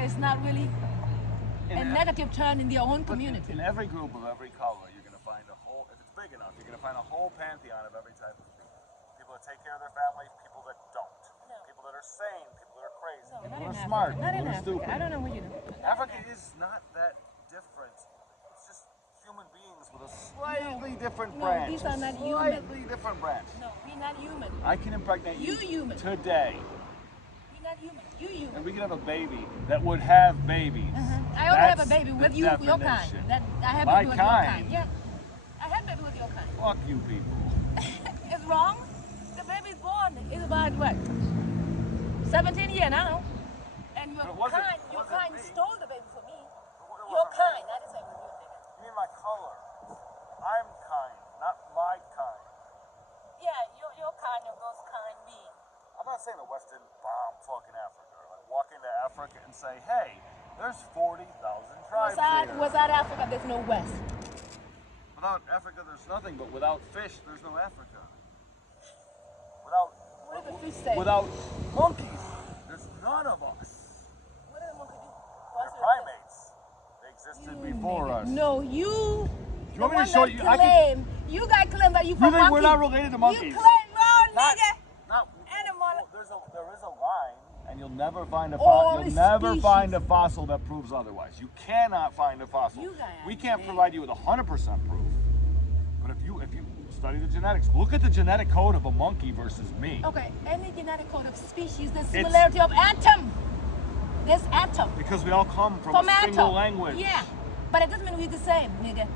Africa is not really a negative turn in their own community. In every group of every color, you're going to find a whole, if it's big enough, you're going to find a whole pantheon of every type of people. People that take care of their family, people that don't. No. People that are sane, people that are crazy, No, people not that in are smart, Africa. Not in people that are Africa. stupid. I don't know what you know. Africa is not that different. It's just human beings with a slightly different branch. These are not human. Slightly different branch. No, we're not human. I can impregnate you human. today. We're not human. You human. And we could have a baby that would have babies. I only have a baby with you, your kind. definition. That I have My baby with kind? your kind. Yeah, I have baby with your kind. Fuck you people. It's wrong. The baby's born. It's about what? 17 years now. And your But it wasn't- your wasn't kind me. stole the baby from me. It Your wasn't kind. me. I didn't say with you, nigga. You mean my color? I'm kind, not my kind. Yeah, your kind of those kind beings. I'm not saying the West didn't bomb fucking Africa. Like walk into Africa and say, hey, there's 40,000 tribes here. Without Africa, there's no West. Without Africa, there's nothing. But without fish, there's no Africa. Without What does the fish say? without monkeys, there's none of us. What does the monkey do? They're primates. They existed before us. No, you. Do you want me to show you? You guys claim that you You from think monkey. we're not related to monkeys? You claim no, Not- nigga. not- Animal. there is a line, and you'll never find a All fossil. You'll never species. find a fossil that proves otherwise. You cannot find a fossil. You guys We can't are provide you with 100% proof. But if you study the genetics, look at the genetic code of a monkey versus me. Okay, any genetic code of species, the similarity of atom. There's atom. Because we all come from a atom. single language. Yeah, but it doesn't mean we're the same, nigga.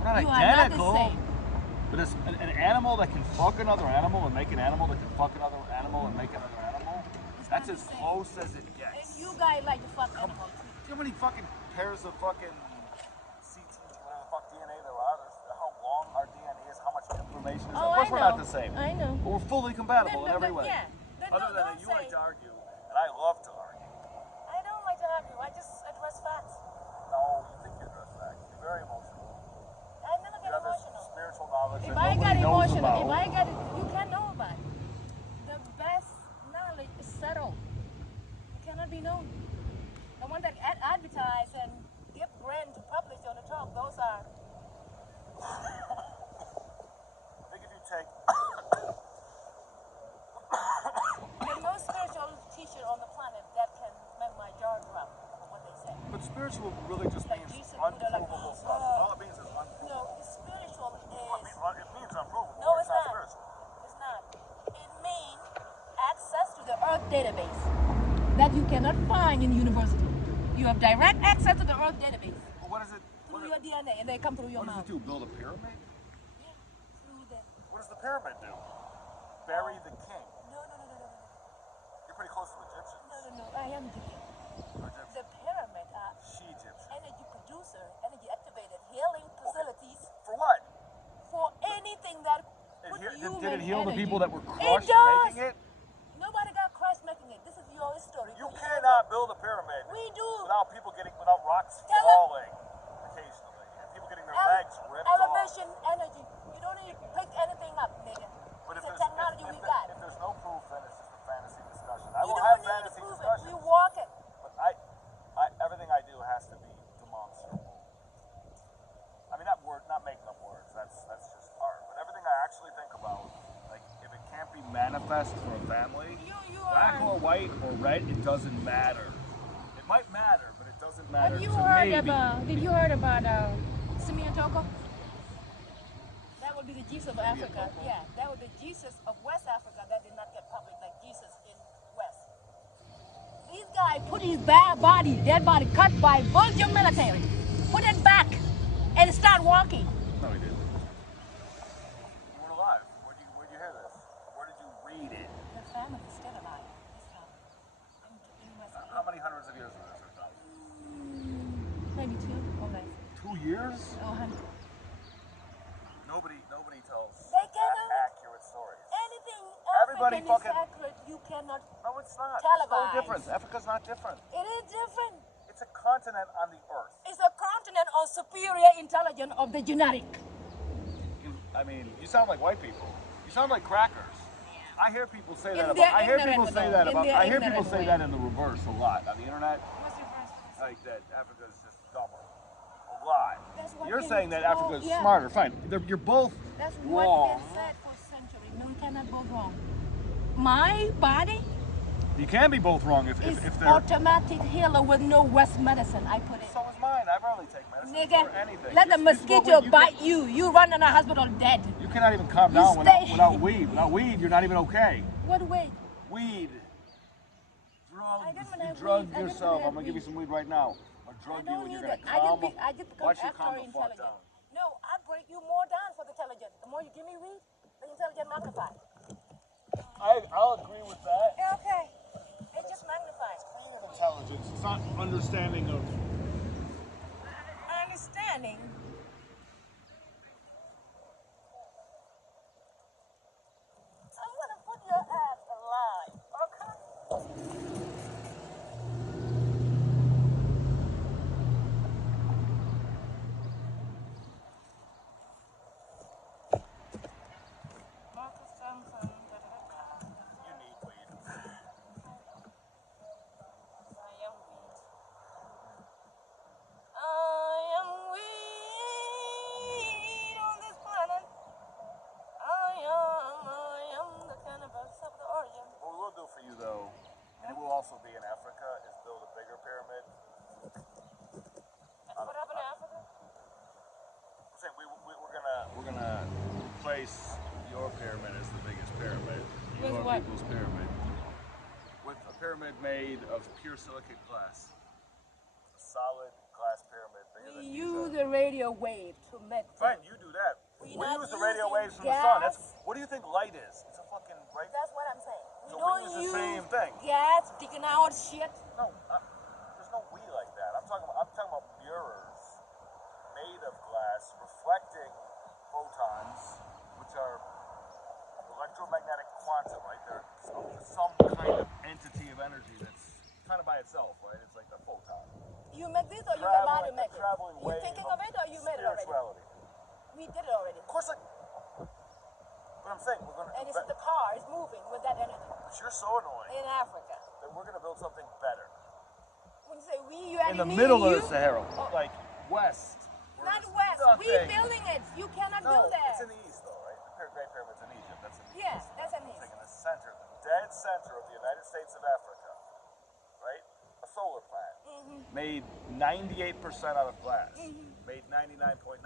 We're not You are not identical. the same. But it's an animal that can fuck another animal and make an animal that can fuck another animal and make another animal. That's not as the same. close as it And gets. you guys like to fuck animals. Do you know how many fucking pairs of fucking CT, whatever the fuck DNA there are? There's how long our DNA is, how much information is. Oh, Of course I we're know. not the same. I know. But we're fully compatible in every way. Yeah. Then Other than don't that, you like say- to argue, and I love to argue. I don't like to argue. I just address facts. No, you think you address facts. You're very emotional. I never You get have this emotional. spiritual knowledge If that I nobody got knows emotional, about. if I got it, you can't know about it. The best knowledge is settled. It cannot be known. The one that advertise and give brand to publish on the top, those are. I think if you take There's no spiritual teacher on the planet that can make my jaw drop for what they say. But spiritual really just Like means Jesus, you know, like, unprovable stuff. All it means is unprovable. No, spiritual is. It means unprovable. No, it's not. spiritual. It's not. It means access to the Earth database that you cannot find in university. You have direct access to the Earth database Well, what is it? through your DNA, and they come through your What does mouth. it do? Build a pyramid? Yeah, through the. What does the pyramid do? Bury the king. No. You're pretty close to Egyptians. No. I am Egyptian. Or Egyptians. The pyramid are She Egyptian. energy producer, energy activated healing facilities For what? for anything that. put Did it heal the human people that were energy. crushed It does. making it? Nobody got crushed making it. This is your story. You cannot build a pyramid We do. without rocks Tell 'em. falling occasionally and people getting their legs ripped elevation energy. You don't need to pick anything up, nigga. off. It's a technology we got. If there's no proof, then it's just a fantasy discussion. I You will don't have need to fantasy prove it. discussions. You walk it. But everything I do has to be demonstrable. I mean, not making up words. That's just art. But everything I actually think about, like if it can't be manifest for a family, You black are. or white or red, it doesn't matter. It might matter, but it doesn't matter Have you to heard me. about? Did you heard about Simeon Toko? That would be the Jesus of Africa. Yeah, that would be Jesus of West Africa that did not get public like Jesus in West. These guys put his dead body cut by Belgian military, put it back, and start walking. No, he didn't. You weren't alive. Where'd you hear this? Where did you read it? The family is still alive. This family in West Africa. How many hundreds of years was this? Or something? Maybe 2 or less. 2 years? Or 100. Nobody tells They cannot. accurate stories. Anything Everybody African fucking- is accurate, you cannot. No, it's not. Televised. There's no difference. Africa's not different. It is different. It's a continent on the earth. It's a continent of superior intelligence of the genetic. I mean, you sound like white people. You sound like crackers. I hear people say that In about. their I hear people ignorant say way. that In about. their I hear people ignorant say way. that in the reverse a lot on the internet. What's your friend? like that Africa is just dumber. A lot. That's what You're been saying that told, Africa is yeah. smarter. Fine. You're both That's wrong. what been said for centuries. No, you cannot go wrong. My body You can be both wrong if is they're. automatic healer with no West medicine. I put it. So is mine. I rarely take medicine Nigga, for anything. let the mosquito bite you. You run in the hospital dead. You cannot even calm You down stay- without weed. Without weed, you're not even okay. What way? Weed. I Drugs. didn't You have drug weed. I didn't yourself. have I'm gonna give you weed. some weed right now. I'm gonna I drug you don't and you're need gonna it. calm. I just become Watch you calm extra the fuck intelligent. down. No, I break you more down for the intelligent. The more you give me weed, the intelligent magnified. I'll agree with that. Yeah, okay. It just magnifies. Intelligence. It's not understanding of. Understanding. I'm gonna put your ass alive, okay? Marcus Johnson, You need weed. I am weed. I am weed on this planet. I am the cannabis of the origin. What we will do for you though, and it will also be in Africa, is build a bigger pyramid. What happened to Africa? I'm saying we're gonna replace your pyramid as the biggest pyramid. With Your what? people's pyramid. With a pyramid made of pure silicate glass. A solid glass pyramid bigger We than use Giza. the radio wave to make Fine, things. you do that. We We not use the radio using waves from the sun. gas. What do you think light is? It's a fucking right. That's what I'm saying. We So we don't use the same thing. gas sticking out shit. No, there's no we like that. I'm talking about mirrors made of glass reflecting photons, which are electromagnetic quantum, right? They're some kind of entity of energy that's kind of by itself, right? It's like a photon. You make this or you made mine to make it? Traveling You wave thinking of it or you made it already? spirituality. We did it already. Of course, but I'm saying we're gonna. And it's the car is moving with that energy But you're so annoying in Africa. that we're gonna build something better When you say we, you in the mean middle you? of the Sahara, Oh, like west. where not there's west. We nothing. building it. You cannot No, do that. it's in the east though, right? The Great Pyramids in Egypt. That's in the Yeah, east. that's in the It's east. like in the center, the dead center of the United States of Africa, right? A solar plant made 98% out of glass, made 99.9%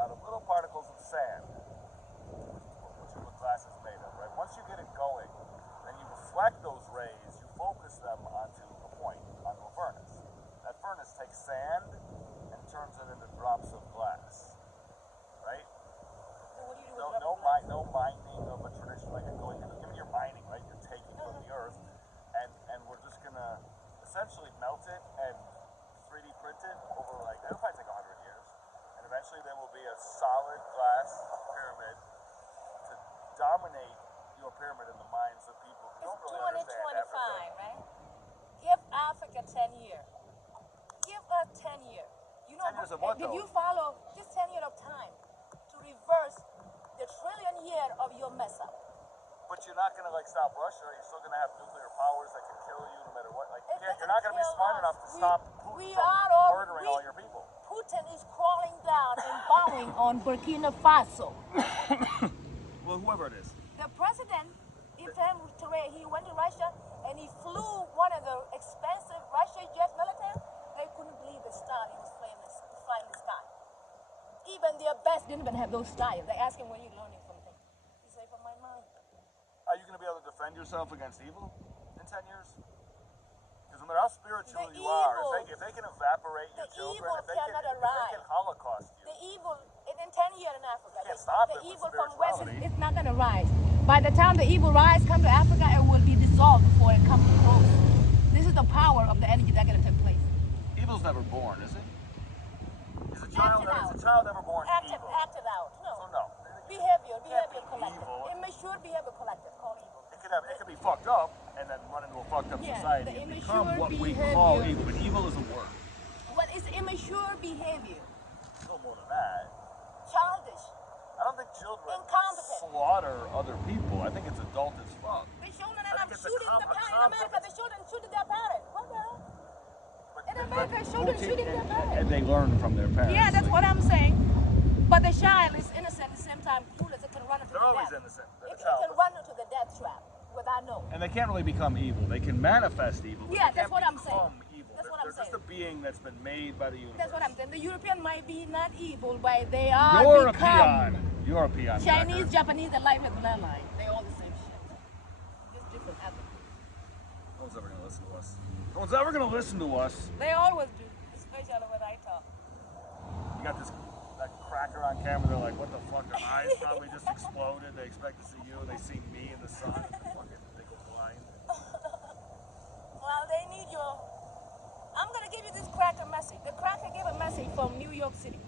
out of little particles of sand, which is what glass is made of, right? Once you get it going, then you reflect those rays, you focus them onto a point, onto a furnace. That furnace takes sand and turns it into drops of glass, right? So what do you do No, with no, rubber no mining of a traditional, like you're going into, you're mining, right? You're taking from the earth, and we're just gonna essentially melt it and 3D print it over like, it'll probably take 100 years, and eventually there will be a solid glass pyramid to dominate your pyramid in the minds of people who don't It's really understand 2025, Africa. right? Give Africa 10 years. Give us 10 years. You know, 10 years of what, did though? you follow just 10 years of time to reverse the trillion year of your mess up? But you're not gonna like stop Russia. You're still gonna have nuclear powers that can kill you no matter what. Like It you're not gonna be doesn't smart kill enough us. to stop We Putin are from all- murdering we- all your people. Putin is crawling down and bombing on Burkina Faso. Well, whoever it is. The president, Ibrahim Traoré, he went to Russia and he flew one of the expensive Russia jet military. They couldn't believe the style he was flying the sky. Even their best didn't even have those styles. They asked him, where are you learning from him? He said, from my mind. Are you going to be able to defend yourself against evil in 10 years? Because no matter how spiritual The you are, evil- if they can evaporate your the children, evil if they can cannot arise. holocaust you, The evil, in 10 years in Africa, can't stop the it with evil from West spirituality. is not going to rise. By the time the evil rise come to Africa, it will be dissolved before it comes to growth. This is the power of the energy that's going to take place. evil's never born, is it? Is a Act it out. never born Act evil? it out. So No. no. Behavior Can't be collective. evil. Immature behavior collective called evil. It could be fucked up and then run into a fucked up Yeah, society the and become immature what we call behavior. evil. But evil is a word. What is immature behavior? It's a little more than that. Childish. I don't think children Incompetent. slaughter other people. I think it's adult as fuck. The children I that think are it's a shooting com- the a parent in America, competence. the children shooting their parents. What the hell? But In but America, Okay, children shooting their parents. And they learn from their parents. Yeah, that's what I'm saying. But the child is innocent at the same time clueless. It can run into They're the always death. innocent. It can run into the death trap without knowing. And they can't really become evil. They can manifest evil. But Yeah, they that's can't what I'm saying. become evil. That's what They're I'm saying. just a being that's been made by the universe. That's what I'm saying. The European might be not evil, but they are You're a become peon. You're a peon. Chinese, Cracker. Japanese, and life with bloodline. They all the same shit. Just different ethics. No one's ever gonna listen to us. No one's ever gonna listen to us. They always do, especially when I talk. You got that cracker on camera. They're like, what the fuck? Their eyes probably just exploded. They expect to see you, and they see me in the sun. They go blind. Well, they need your. I'm gonna give you this cracker message. The cracker gave a message from New York City.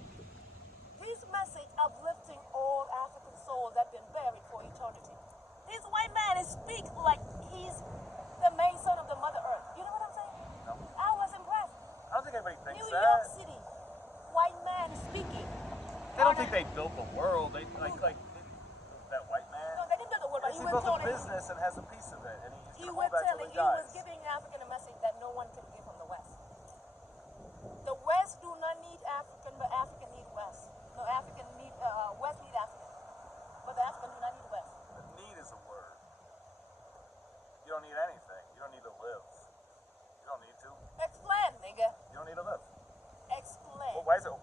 This message uplifting all African souls that have been buried for eternity. This white man is speak like he's the main son of the Mother Earth. You know what I'm saying? No. I was impressed. I don't think anybody thinks New that. York City, white man speaking. They don't think they built the world. They that white man. No, they didn't build the world, but He he was built a telling. business and has a piece of it, and He he's was gonna hold that till telling. he He was dies. giving African a message that no one can give from the West. The West do not need African, but African need West. No, African need West need African, but the African do not need West. Need is a word. You don't need anything. You don't need to live. You don't need to. Explain, nigga. You don't need to live. Explain. Well, why is it?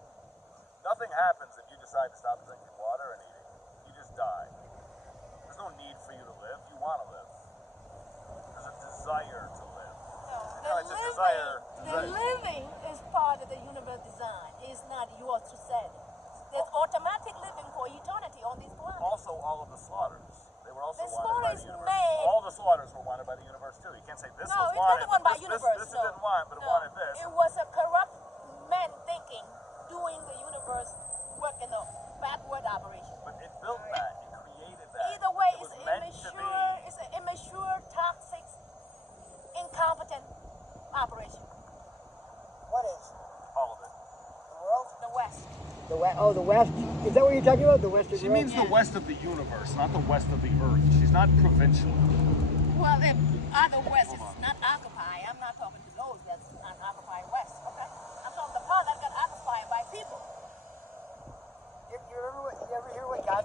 Nothing happens if you decide to stop drinking water and eating. You just die. There's no need for you to live. You want to live. There's a desire to live. No, It's a desire. the living is part of the universe design. It's not yours to say. There's automatic living for eternity on this planet. Also, all of the slaughters. They were also The wanted by slaughters the universe. made- All the slaughters were wanted by the universe too. You can't say this No, was it's wanted. not the one by this, universe. This no. didn't want, but it No. wanted this. It was a corrupt man thinking, doing the universe work in a backward operation. But it built that. It created that. Either way, it was it's meant to be. immature. It's an immature, toxic, incompetent operation. What is? All of it. The world? The West. The West. Oh, the West. Is that what you're talking about? The Western She world? means the west of the universe, not the west of the earth. She's not provincial. Well, the other West is not occupied. I'm not talking to those that's unoccupied West. Okay, I'm talking the part that got occupied by people. You ever hear what God?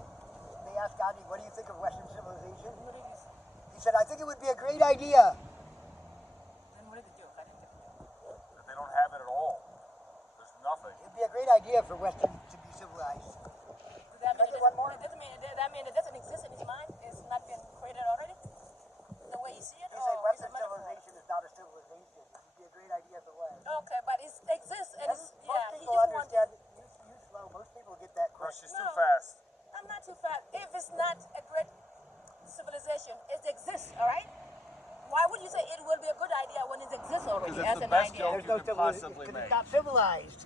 They asked God, "What do you think of Western civilization?" What did you say? He said, "I think it would be a great idea." Then what did the joke? I didn't get the joke. That they don't have it at all. There's nothing. It'd be a great idea for Western to be civilized. Does that Can I mean get one more? It doesn't mean it doesn't exist in his mind? It's not been created already? The way you see it? He Or said is it Western metaphor? civilization is not a civilization. It'd be a great idea for West. Okay, but it exists and it's, Most yeah, he people just wants understand. You slow. Most people get that No, quick. she's too No. fast. I'm not too fat. If it's not a great civilization, it exists, all right? Why would you say it will be a good idea when it exists already Because it's as the an best idea? joke There's you no could civilization possibly because make. it's not civilized.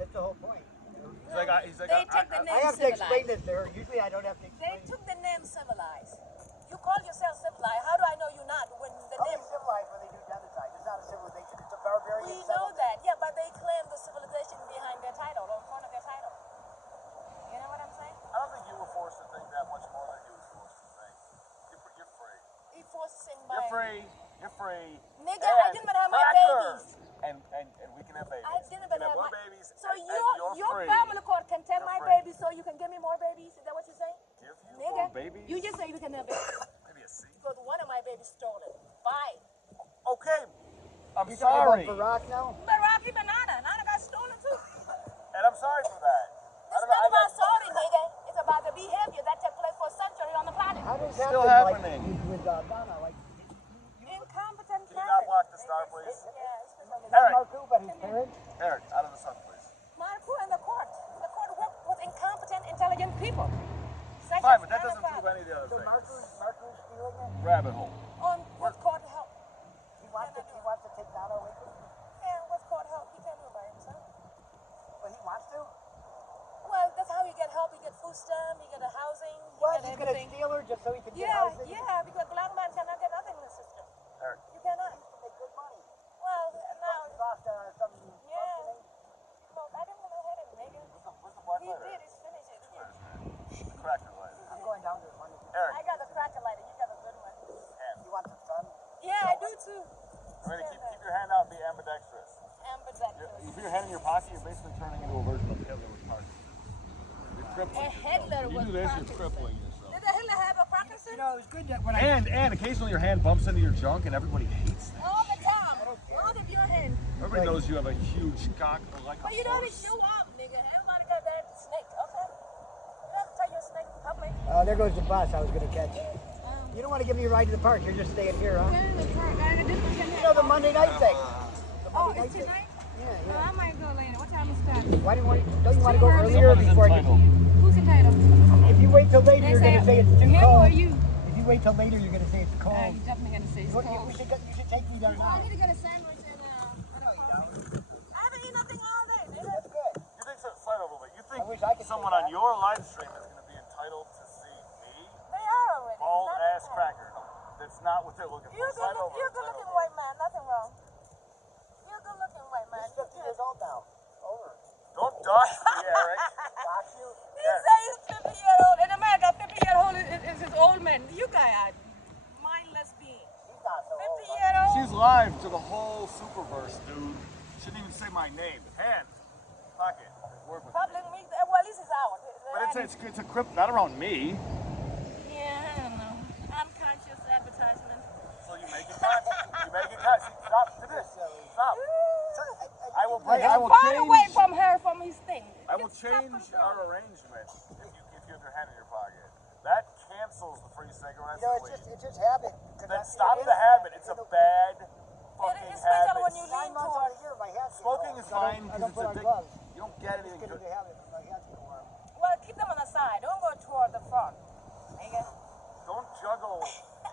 That's the whole point. He's like, They take the I name have to explain civilized. this to her. Usually I don't have to They explain. took the name civilized. You call yourself civilized. How do I know you're not when the Only name? civilized when they do genocide. It's not a civilization. It's a barbarian We know settlement. that, yeah, but they claim the civilization behind their title or in front of their title. You know what I'm saying? I don't think you were forced to think that much more than he was forced to think. You're free. He forcing my. You're free. You're free. Nigga, I And didn't have my cracker. babies. And we can have babies. I didn't We can have more my babies. So and your you're free. family court can take You're my free. babies so you can give me more babies? Is that what you're saying? Give you Nigga, more babies? you just say you can have babies. Maybe a C. Because one of my babies stolen. Bye. Okay. I'm You're talking sorry. about Barack now? Baracky banana. Nana got stolen too. And I'm sorry for that. It's not about sorry, nigga. It's about the behavior that took place for a century on the planet. How does Still that happening. Like, with Donna? Like, Incompetent Can you not block the star, please? Yeah, it's because of Eric. Marco, but his parents? Eric, out of the sun, please. Marco and the court. The court worked with incompetent, intelligent people. Such Fine, as but that doesn't Democrats. prove any of the other So things. Marco's stealing it? Rabbit hole. On with court help. He wants to take Donna away from him? Yeah, with court help. He can't do it by himself. Well, he wants to? Well, that's how you get help. You get food stamp, you get a housing, you Well, get he's going to everything. steal her just so he can get Yeah, housing? yeah, because black man cannot get nothing in the system. Eric. You cannot. To make good money. Well, now, He lost some yeah. functioning. Look, I didn't want to hit him, nigga. What's the black He letter? did. He's finished it. Here. The cracker lighter. I'm going down to the money. Eric. I got the cracker lighter. You got a good one. You want some sun? Yeah, I do too. Ready? Keep your hand out and be ambidextrous. Ambidextrous. you put your hand in your pocket, you're basically turning into a version of Hitler with Parkinson's. You're crippling And yourself. Hitler If you was do this, Parkinson's. you're crippling yourself. Did the Hitler have a Parkinson? You know, it was good that when I. And occasionally your hand bumps into your junk and everybody hates that. All the time. I don't care. All of your hand. Everybody knows you have a huge cock like a But you don't even horse. show off, nigga. Everybody got that snake, okay? You don't tell your snake public. There goes the bus I was going to catch. You don't want to give me a ride to the park. You're just staying here, huh? You know the Monday night thing. The Oh, Monday it's night tonight? thing. Oh, Yeah, I might go later. What time is that? yeah. Why don't you want to go earlier Someone's before it entitled. Who's entitled? If you wait till later, They you're going to say it's too him or cold. you? If you wait till later, you're going to say it's You cold. definitely gonna say it's You cold. should take me down Oh, I now. need to get a sandwich and No, you don't. I haven't eaten nothing all day, nigga. That's good. You think so? Slide over a little bit. You think I wish I could someone say on that. your live stream is going to be entitled to see me, They are already. bald Nothing ass wrong. cracker? That's not what they're looking for. You're a Slide good, over. you're a good slide looking over. white man. Nothing wrong. You're a good looking white man. He's 50 years old now. Over. Don't dox me, Eric. Dox you? He say he's 50-year-old. In America, 50-year-old is his old man. You guys are mindless beings. He's not so old. 50-year-old. She's live to the whole Superverse, dude. Shouldn't even say my name. Hand. Pocket. Work with me. Public meet. Well, at least it's out. But it's a crip, not around me. Yeah, I don't know. Unconscious advertisement. So you make it conscious. You make it conscious. Stop to this. Stop. I will break. I will Far away change. from her, from his thing. I will change our arrangement if you have your hand in your pocket. That cancels the free cigarettes. You know, and weed. it's just habit. 'Cause Then I- stop it the is- habit. It's a bad fucking It's special habit. when you 9 lean months towards. out of the year, my hands get Smoking warm. is So I fine don't because it's put on addictive. gloves. You don't get Just anything get good. into the habit. My hands get warm. Well, keep them on the side. Don't go toward the front. Nigga. Don't juggle.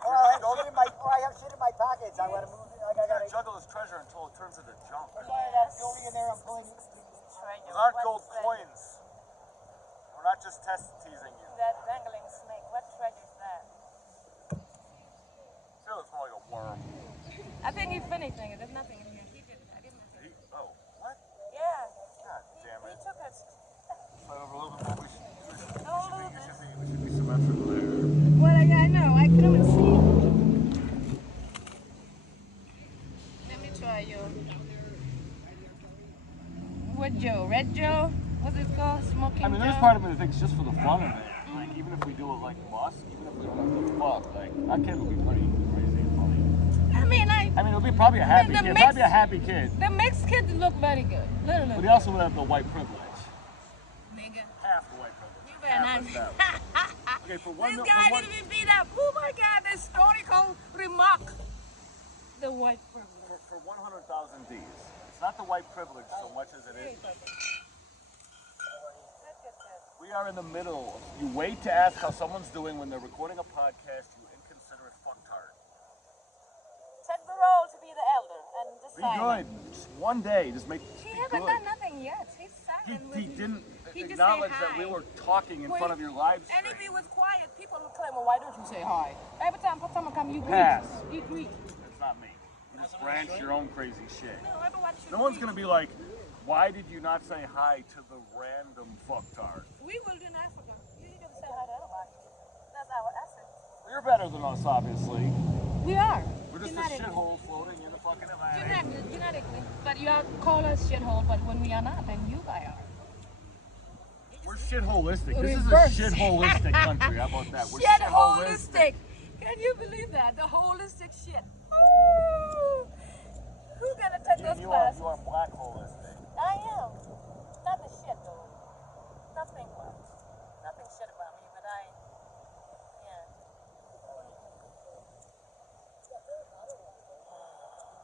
Or I have shit in my, pockets. I want to move it. I You gotta gotta. juggle his treasure until it turns into junk. That's why I got jewelry in there. I'm pulling. Treasure. Those aren't What gold treasure? coins. We're not just teasing you. That dangling snake. What treasure is that? It looks more like a worm. I think he finished it. There's nothing in here. He did it. I didn't. Oh, what? Yeah. God damn He it. took it. Slide over a little bit more. We Don't lose it. should be symmetrical there. Well, I know. I couldn't even see. Let me try you. What Joe? Red Joe? What's it called? Smoking I mean, there's Joe? part of me that thinks just for the fun of it, like even if we do it like Musk, even if we don't have to fuck, like our kid will be pretty crazy and funny. I mean, I mean, it'll be probably a happy the kid. mix- Probably a happy kid. the mixed kids look very good. Little. But he also would have the white privilege. Nigga. Half the white privilege. You better Half not. of that. Okay, for one This mil- guy for one, didn't even beat up. Oh my God, the historical remark. The white privilege. for 100,000 Ds. It's not the white privilege so much as it is. We are in the middle. You wait to ask how someone's doing when they're recording a podcast, you inconsiderate fucktard. Take the role to be the elder and Be decide. good. Just one day. Just make He be haven't good. done nothing yet. He's He, silent. he with didn't He just acknowledge say that we hi. were talking in Well, front of your live And if stream. he was quiet, people would claim, well, why don't you say hi? Every time someone comes, you greet. Pass. You greet. It's not me. You just branch your own crazy shit. No, everyone should No one's greet. gonna be like, why did you not say hi to the random fucktard? We will in Africa. You need to say hi to everybody. That's our essence. You're better than us, obviously. We are. We're just a Genetically. shithole floating in the fucking Atlantic. Genetically. But you all call us shithole, but when we are not, then you guys are. We're shitholistic. This Reverse. is a shitholistic country. How about that? We're Shit holistic. Can you believe that? The holistic shit. Woo! Who's gonna take those You classes? are black holistic. I am. Not the shit though. Nothing shit about me, but yeah.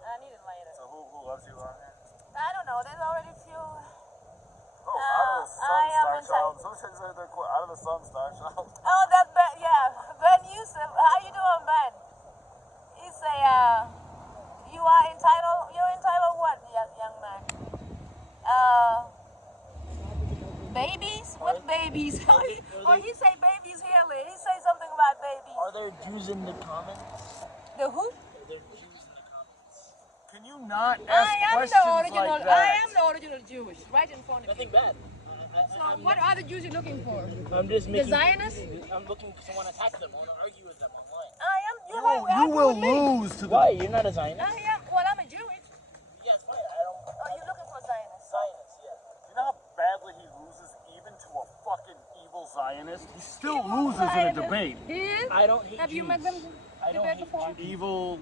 I need it later. So who loves you on here? I don't know. There's already a few. Oh, out of the sun, I am star in child. Some shit say they're out of the sun, star child. Oh, that Ben. Yeah, Ben Yusuf. How you doing, Ben? He say, you are entitled. You're entitled what, young man? Babies? What babies? Or he say babies here. He say something about babies. Are there Jews in the comments? The who? Are there Jews in the comments? Can you not ask I am questions the original. like that? I am the original Jewish, right in front of you. Nothing bad. So what other Jews you looking for? I'm just The making. Zionists? I'm looking for someone to attack them. I want to argue with them online. I am. You will lose to the. Why? You're not a Zionist? I am. Well, I'm a Jewish. Yeah, it's fine. I don't. Oh, you looking for Zionists? Zionist. He still loses in a debate. He is? I don't hate Have you Jews. met them I don't debate hate before? Jews. Evil.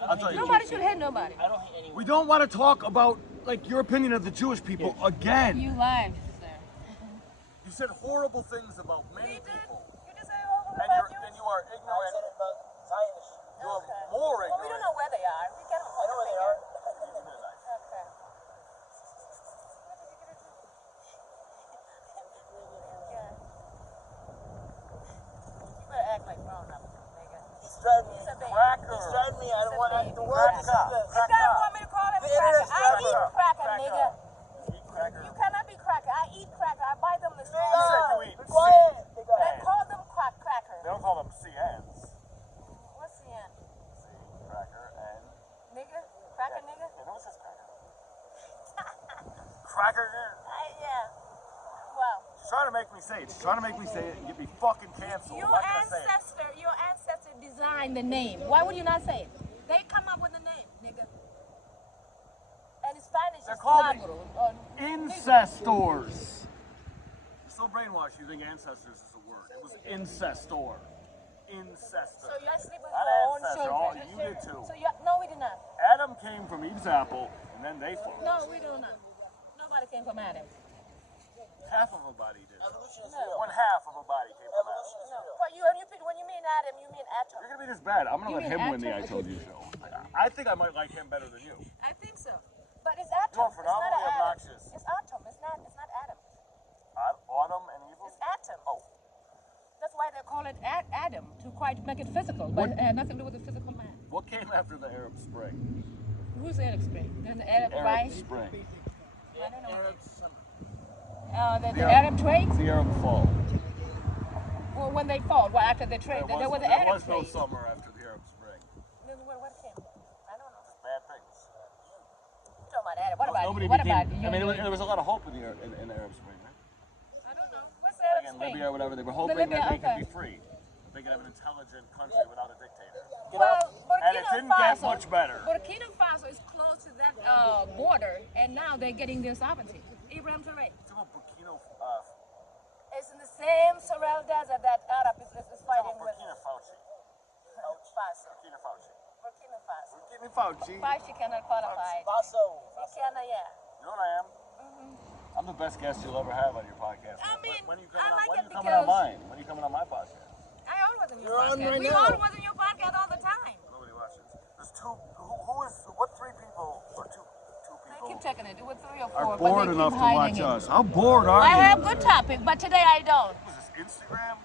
I I'll don't tell hate you. Nobody Jews. should hate nobody. I don't hate anyone. We don't want to talk about like your opinion of the Jewish people again. You lied, sir. You said horrible things about many You did. people, You just say all and about you're you. and you are I ignorant. said it about Zionists. You are Okay. more Well, we ignorant. don't know where they are. We can't. I know where they are. Okay. Yeah. You better act like grown up, nigga. He's driving me. He's a baby. Cracker. He's driving me. I don't want baby. the world to see Cracker. this. You gotta want me to call him The cracker. internet's I eat cracker. cracker, nigga. Eat cracker. You cannot be cracker. I eat cracker. I buy them the You store. said you eat Be quiet. Big guy. They call them cracker. They don't call them CNs. What's the end? C, cracker, and Nigga? Cracker nigga? yeah, no, it says cracker. Cracker. Yeah. Wow. She's trying to make me say it. She's trying to make me say it and get me fucking canceled. Your I'm not gonna say it. your ancestor designed the name. Why would you not say it? They come up with the name, nigga. And in Spanish, They're it's called Nagro, or Incestors. You're so brainwashed you think ancestors is a word. It was incestor. Incestor. So you're sleeping with Not your own ancestor, children. you did too. So no, we did not. Adam came from Eve's apple, and then they fought. No, we do not. Nobody came from Adam. Half of a body did. Evolution is No. real. One half of a body came from Adam. Evolution is No. real. When you mean Adam, you mean atom. You're gonna be this bad. I'm gonna You let mean him win the I actor? Told You show. I think I might like him better than you. I think so. But it's atom. You're It's not phenomenally an atom. obnoxious. It's atom. It's not Adam. Autumn and evil. It's atom. Oh, That's why they call it Adam, to quite make it physical. But it had nothing to do with the physical man. what came after the Arab Spring? Who's the Arab Spring? Then the Arab Arab Rise? Spring. I don't know. Arab summer. The Arab trade? The Arab Fall. Well, when they fought, well, after the trade, there was the there Arab was no trade. summer after the Arab Spring. Then what came? I don't know. Bad things. You're talking about Arab. What about Nobody you? What became, about you? I mean, there was a lot of hope in in the Arab Spring, right? I don't know. What's the Arab Like in Spring? Libya or whatever, they were hoping Libya, that they okay. could be free. That they could have an intelligent country without a dictator. Well, And it Burkina didn't get Faso, much better. Burkina Faso is close to that border, and now they're getting their sovereignty. Ibrahim Traoré. Talk about Burkina, It's in the same Sahel Desert that Arab is fighting with Burkina Fauci. Faso. Burkina Fauci. Burkina Faso. Burkina Fauci. Faso cannot qualify. Basso. He cannot, yeah. You know what I am? I'm the best guest you'll ever have on your podcast. I mean, when are you I coming, like when are it you coming on because- mine? When are you coming on my podcast? I always was in your You're on podcast. right We now. always was in your podcast all the time. Nobody watches. There's two. What three people or two They people keep checking it. It was 3 or 4, are but bored they enough keep to hiding watch it. us? How bored are I you? have good topic, but today I don't. Was this Instagram?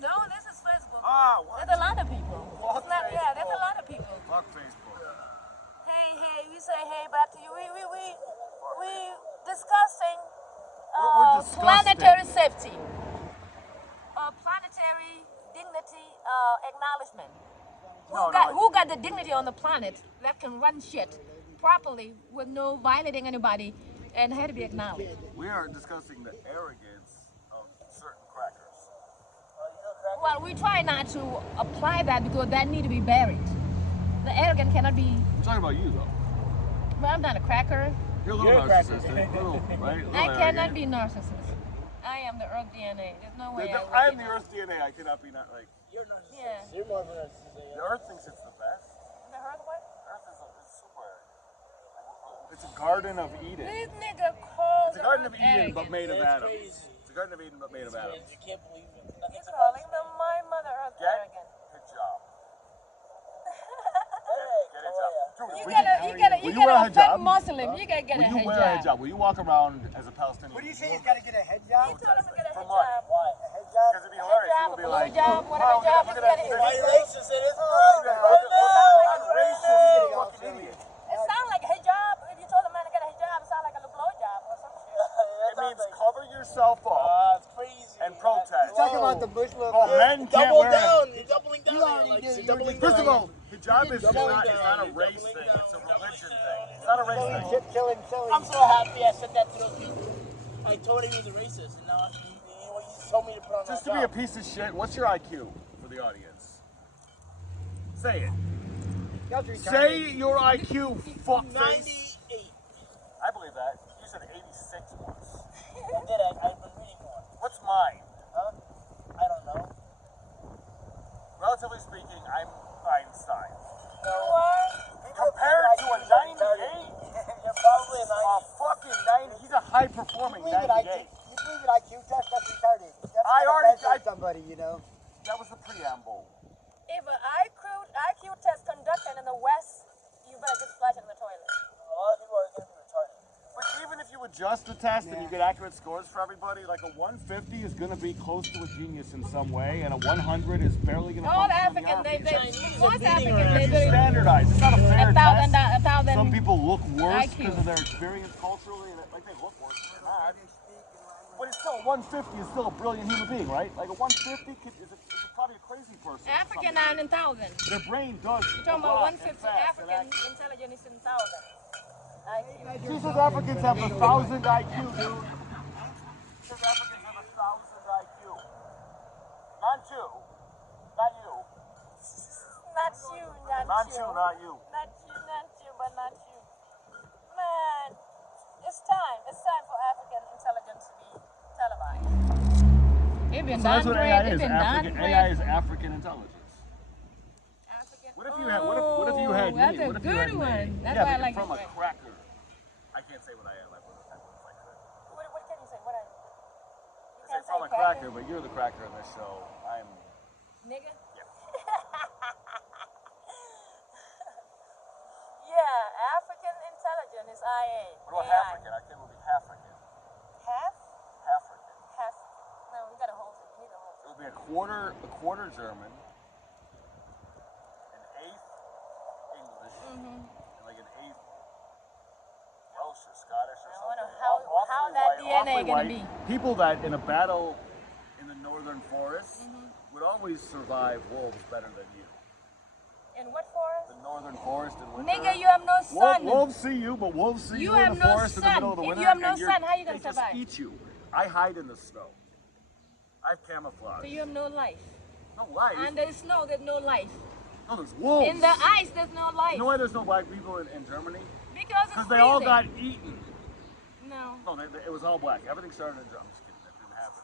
No, this is Facebook. Ah, what? There's a lot of people. Fuck It's not, yeah, there's a Facebook. lot of people. Fuck Facebook. Hey, we say hey back to you. We discussing We're disgusting. planetary safety, planetary dignity acknowledgement. Who got the dignity on the planet that can run shit properly with no violating anybody and had to be acknowledged? We are discussing the arrogance of certain crackers. Well, we try not to apply that because that need to be buried. The arrogant cannot be. I'm talking about you though. Well, I'm not a cracker. You're a little You're a cracker. narcissistic, little, right? Little I cannot arrogant. be narcissist. I am the Earth DNA. There's no way I would I am be the Earth DNA. I cannot be not like. You're not. Yeah. You're more of a narcissist. The Earth thinks it's the best. The Earth what? Earth is super. It's a garden of Eden. This nigga called It's a garden of the Eden, Earth but arrogant. made of It's atoms. crazy. It's a garden of Eden, but made of atoms. You can't believe it. He's Nothing's calling them my Mother Earth Get arrogant. a job. Hey, Get a how job. are ya? Dude, You will gotta will you wear a offend hijab? Muslim. You gotta get Will a you hijab. wear a hijab? Will you walk around as a Palestinian? What do you say? He's got to get a head He job? told him to get a For hijab. money. Why? Because it'd be hilarious. Hijab, People a be like, blowjob, whatever wow, job look you at get that. it. Why racist? It is Look at good. that. I'm racist. You fucking idiot. It sounds like hijab. If you told a man to get a hijab, it sounds like a blowjob or some shit. It means cover yourself up It's crazy. and protest. Talking about the Muslim. Oh, men can't Double wear it. down. You're doubling down. You already Like, did. you're You doubling First of down. all, hijab is Doubling not, down. it's not a You're race doubling thing. down. It's a religion thing. It's not a race thing. Killing silly. I'm so happy I said that to those people. I told him he was a racist, and now he told me to put on Just that to be a job. piece of shit, what's your IQ for the audience? Say it. Y'all three Say your IQ, fuckface. 98. I believe that. You said 86 once. I did. I've been reading more. What's mine? Huh? relatively speaking, I'm Einstein. No. Compared to a 98, You're probably a 90. a fucking 90, he's a high performing You believe it, 98. you believe it IQ test? That's retarded. That's I gonna already- measure somebody, you know. That was the preamble. If an IQ test conducted in the West, you better just flush it in the toilet. A lot of people are going to be retarded. But even if you adjust the test and you get accurate scores for everybody, like a 150 is going to be close to a genius in some way, and a 100 is barely going to All the function in African, the they army. most beating African, around. they It's do standardized. It's not a fair a test. thousand. Some people look worse IQ. because of their experience culturally, and like they look worse, but they're not. But it's still 150 is still a brilliant human being, right? Like a 150 is probably a crazy person. African Something. 9,000. Their brain does. You're talking a lot about and 150 fast and African accurate. intelligence is in 1,000. IQ. She says Africans have 1,000 IQ, dude. She says Africans have 1,000 IQ. Not you. Not you. Not you, not Not you. you, not you. Not you, but not you. Man, it's time. It's time for African intelligence to be televised. It's been So that's what AI is. It's been African, done. AI is African intelligence. African. What if you had? What if you had me? that's a What if you good had me? one. That's Yeah, why I but like from it. a cracker. I can't say what I am. I would have if I could. What can you say? What are you? You Say can't say from a cracker, but you're the cracker in this show. I'm. Nigga? Yeah. Yeah, African intelligence is IA. What about AI. African? I can't believe African. Half? African. Half. No, we got a whole thing. We need a whole It would be a quarter German, an eighth English, and like an eighth Welsh or Scottish or I something. wonder how Awfully that white, DNA awfully gonna white. People that in a battle in the northern forests would always survive wolves better than you. In what forest? The northern forest in winter. Nigga, you have no sun. Wolves see you, but wolves see you, You in have the no forest in the sun. middle of the If winter. you have no and sun, how you gonna they just survive? eat you. I hide in the snow. I have camouflage. So you have no life. No life. Under the snow, there's no life. No, there's wolves. In the ice, there's no life. You know why there's no black people in Germany? Because it's Because they all got freezing. eaten. No. No, it was all black. Everything started in Germany. I'm just kidding. That didn't happen.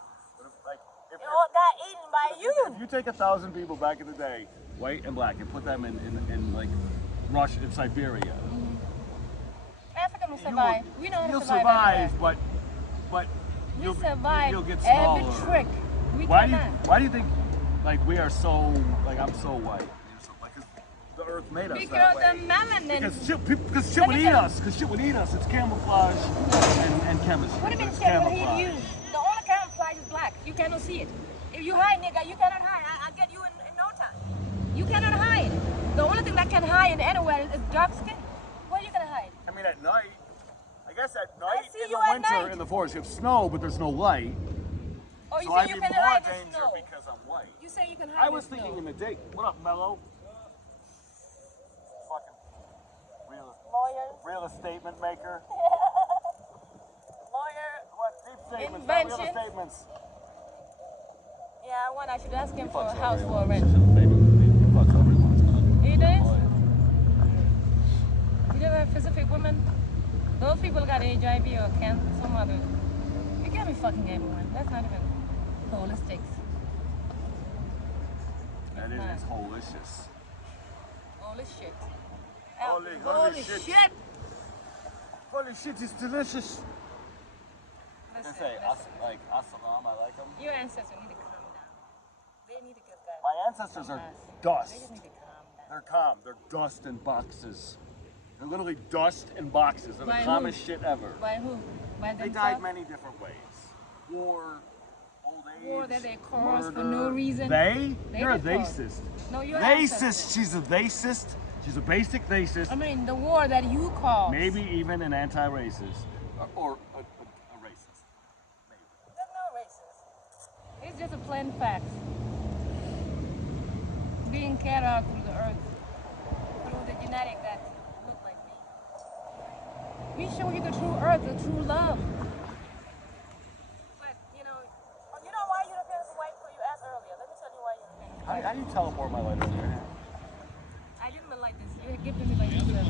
But if It all got eaten by you. if you take 1,000 people back in the day, white and black, and put them in like Russia and Siberia, African will you survive. We know how to you'll survive. survive, but We you'll survive you'll get every smaller. trick. We Why do you cannot. think like we are so like I'm so white? You're so, like 'cause the earth made us Because that the way. melanin. Because shit Let would me eat tell you. us. Because shit would eat us. It's camouflage and chemistry. What do you mean It's shit will camouflage. hit you? The only camouflage is black. You cannot see it. If you hide, nigga, you cannot hide. I'll get you in no time. You cannot hide. The only thing that can hide anywhere is dark skin. Where you gonna hide? I mean, at night. I guess at night see in you the at winter night. in the forest you have snow, but there's no light. Oh, you So say I'd you be can more hide the danger snow. because I'm white. You say you can hide I was the thinking snow. in the day. What up, Mello? Fucking real statement maker. Lawyer. What deep statements? Not real Invention. statements. Yeah, I should ask him He for a fucks house for a everyone. rent. He fucks everyone. He does? Oh, You never have specific women? Those people got HIV or cancer, some other. You can't be fucking everyone. That's not even holistic. That is it's holicious. Holy shit. Holy shit. Holy shit, it's delicious. I Listen, say, listen. like assalam, I like them. Your ancestors need to calm down. They need to get that. My ancestors are They dust. just need to calm down. They're calm. They're dust in boxes. They're literally dust in boxes. They're By the who? calmest shit ever. By who? By They themselves? died many different ways. War, old age, War that they caused for murder. no reason. They? They You're a did cause. theist. No, you're Theist. She's a theist. She's a basic theist. I mean, the war that you caused. Maybe even an anti-racist. Or a racist. Maybe. There's no racist. It's just a plain fact. Being carried out through the earth, through the genetic that look like me. We show you the true earth, the true love. But, you know why Europeans are white for you asked earlier. Let me tell you why Europeans are How do you teleport my lighter in here? I didn't like this. You gifted me by yourself.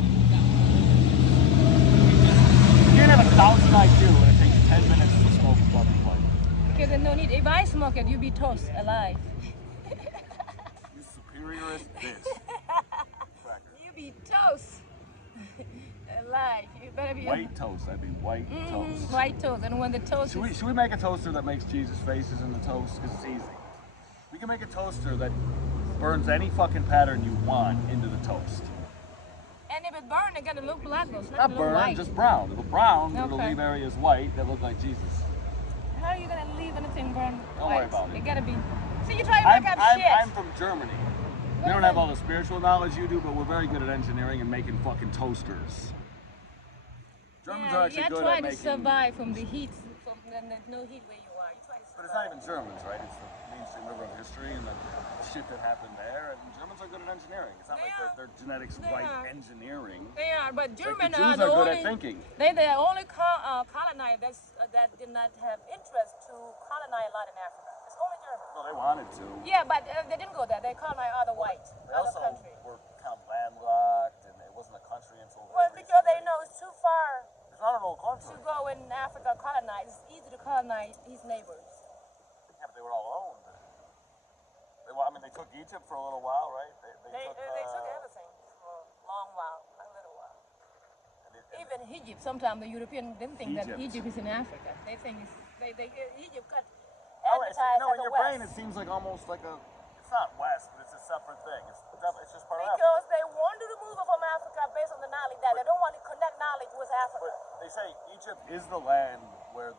You can have 1,000 IQ and it takes 10 minutes to smoke a fucking pipe. Okay, then no need. If I smoke it, you be toast alive. You superior superiorist this. Cracker. You be toast. Alive. You better be White toast. That'd be white toast. white toast. And when the toast is Should we make a toaster that makes Jesus faces in the toast? Because it's easy. We can make a toaster that burns any fucking pattern you want into the toast. and if it burn, it's gonna look black though. It's Not gonna look burn, white. just brown. It'll brown, but it'll Okay. leave areas white that look like Jesus. How are you gonna leave anything burn Don't white? worry about it. It gotta be. See, you try to make up shit. I'm from Germany. We don't have all the spiritual knowledge you do, but we're very good at engineering and making fucking toasters. Germans are actually you good try at to making. survive from the heat. There's no heat where you are. You try to survive. But it's not even Germans, right? It's the mainstream river of history and the shit that happened there. And Germans are good at engineering. It's not They like are. their genetics They right are. engineering. They are, but Like the Germans Jews are the good only. at thinking. They're the only colonizers that did not have interest to colonize a lot in Africa. It's only Germans. No, they wanted to. Yeah, but they didn't go there. They colonized other whites, They other also countries. were kind of landlocked, and it wasn't a country until. Well, very because they recently. know it's too far It's not an old country. to go in Africa colonize. It's easy to colonize his neighbors. Yeah, but they were all owned. I mean, they took Egypt for a little while, right? They took everything for a long while, a little while. Even Egypt, sometimes the Europeans didn't think that Egypt. Egypt is in Africa. They think Egypt got Oh, advertised no, as in a your West. brain it seems like almost like a. It's not West, but it's a separate thing. It's just part of Africa. Because they want to remove it from Africa based on the knowledge that they don't want to connect knowledge with Africa. But they say Egypt is the land where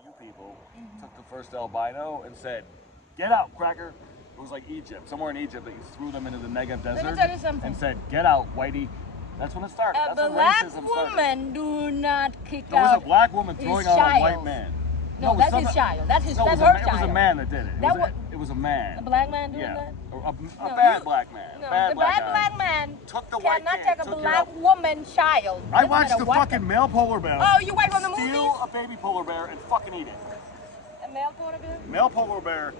you people took the first albino and said, "Get out, cracker." It was like Egypt, somewhere in Egypt, that you threw them into the Negev desert tell you something. and said, "Get out, whitey." That's when it started. A That's when black racism started. woman do not kick There was out a black woman his throwing out a white child. man. No, it was that's his some- child. That's his. No, That's it her was child. It was a man that did it. That It was a man. A black man doing Yeah, that? a No, bad you- black man. No, bad the black bad guy. black man Took the white cannot kid, take a took it black out. woman child. I Doesn't watched matter the what fucking male polar bear Oh, you wait from the steal movies? a baby polar bear and fucking eat it. A male polar bear? Male polar bear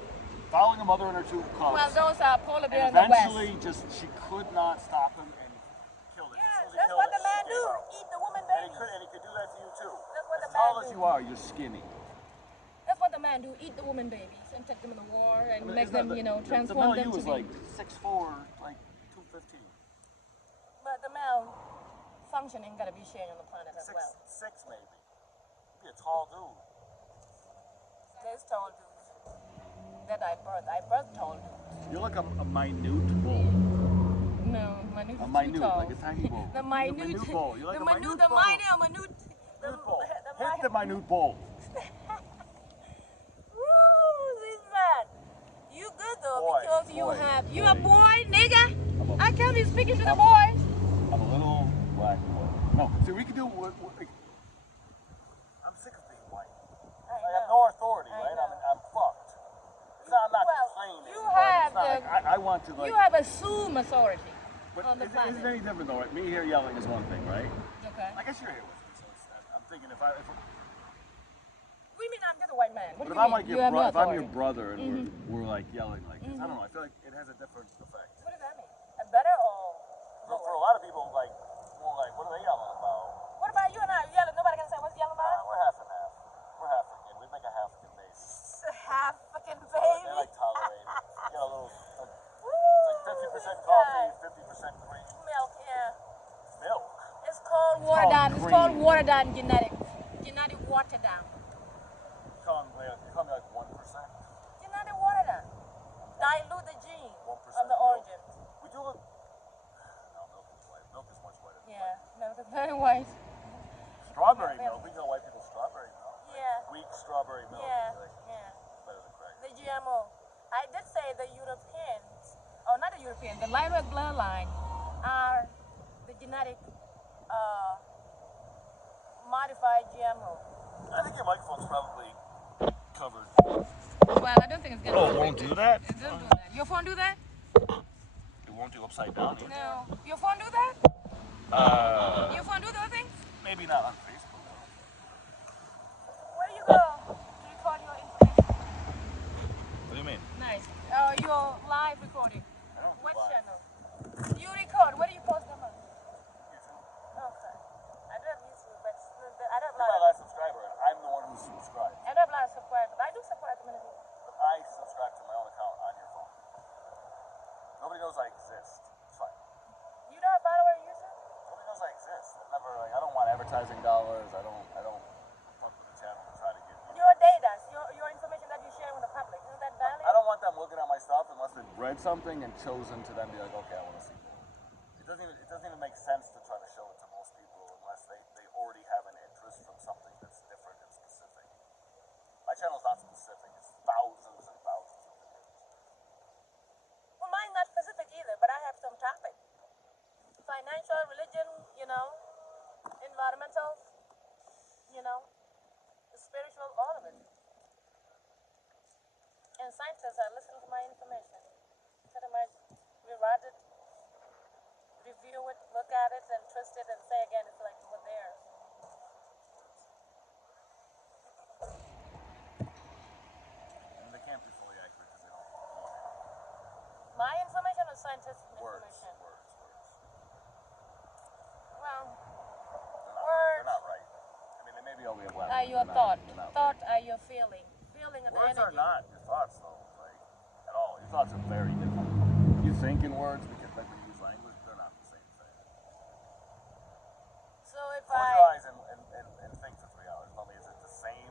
following a mother and her two cubs. Well, those are polar bears and in the West. eventually, she could not stop him and killed it. Yeah, As soon as he that's killed what it, the man she do. gave out. Eat the woman And baby. he could do that to you too. That's what As the tall man as do. you are, you're skinny. That's what the man do. Eat the woman babies and take them in the war and make Isn't that them, you know, the transform male them you to was be. like 6'4", like 215. But the male functioning gotta be shared on the planet as well. 6'6" maybe. Be a tall dude. There's tall dudes that I birthed. I birthed tall dudes. You're like a minute bull. No, minute is A too minute, tall. like a tiny bull. The You're a minute, minute bull. You're like the a minute, minute the bull. minute. Minute bull. the Hit the minute bull. Woo, this man. You good though Boy, because you boy, have you boy. a boy, nigga. I'm a- I can't be speaking to the boys. I'm a little black boy. No, see, we could do what I'm sick of being white. I have no authority, right? I'm fucked. I'm not Well, complaining. you but have it's not the- like I want to like. You have assumed authority but on the is planet. it any different though? Right? Me here yelling is one thing, right? Okay. I guess you're here with me, so I'm thinking if We mean I'm just a white man. What but do if you I'm mean? like You your have no if I'm your authority. brother and we're like yelling like this, I don't know. I feel like it has a different effect. What does that mean? A better or For lower? a lot of people, like, well, like, what are they yelling about? What about you and I yelling? Nobody can say what's yelling about? We're half and half. We're half again. We make a half again baby. Half fucking They baby. like tolerate it. You got a little, like, Woo, it's like 50% this coffee, guy. 50% cream. Milk, yeah. Milk. It's called water called down. It's called cream. water down genetic. Genetic water down. You call me like 1%? Genetic water down. Dilute the gene 1% from the milk. origin. We do look. No, milk is white. Milk is much whiter. Yeah, milk is very white. Strawberry milk. We tell white people strawberry milk. Yeah. Weak strawberry milk. Yeah, Like, yeah. better than crack. The GMO. I did say the Europeans, oh not the Europeans, the Lyra bloodline are the genetic modified GMO. I think your microphone's probably covered. Well, I don't think it's gonna Oh, it won't do that? It doesn't do that. Your phone do that? It won't do upside down either. No. Your phone do that? Your phone do those things? Maybe not on Facebook. Where do you go to record your information? What do you mean? Nice. Your live recording. I don't do What live. channel? You record. Where do you post them on? YouTube. Okay. I don't have YouTube, but I don't have a You're my lot of, last subscriber. I'm the one who subscribed. I don't have a lot of subscribers. I do subscribe to many people. But I subscribe to my own account on your phone. Nobody knows I advertising dollars. I don't fuck with the channel to try to get. Your data, your information that you share with the public, isn't that valid? I don't want them looking at my stuff unless they've read something and chosen to then be like, okay, I want to see more. It doesn't even make sense to try to show it to most people unless they already have an interest from something that's different and specific. My channel's not specific. It's thousands and thousands of videos. Well, mine's not specific either, but I have some topic. Financial, religion, environmental, spiritual, all of it. And scientists are listening to my information. Pretty much rewrite it, review it, look at it, and twist it and say again, it's like over there. And they can't be fully accurate because they don't. My information or scientific Words. information? Words. Well, They're not right. I mean, they may be all we have left. are your They're thought. not right. Thought are your feeling. Feeling of the Words are energy. not your thoughts, though, like, at all. Your thoughts are very different. You think in words because when you use language, they're not the same thing. So if Close your I eyes and think for 3 hours. Tell me, is it the same?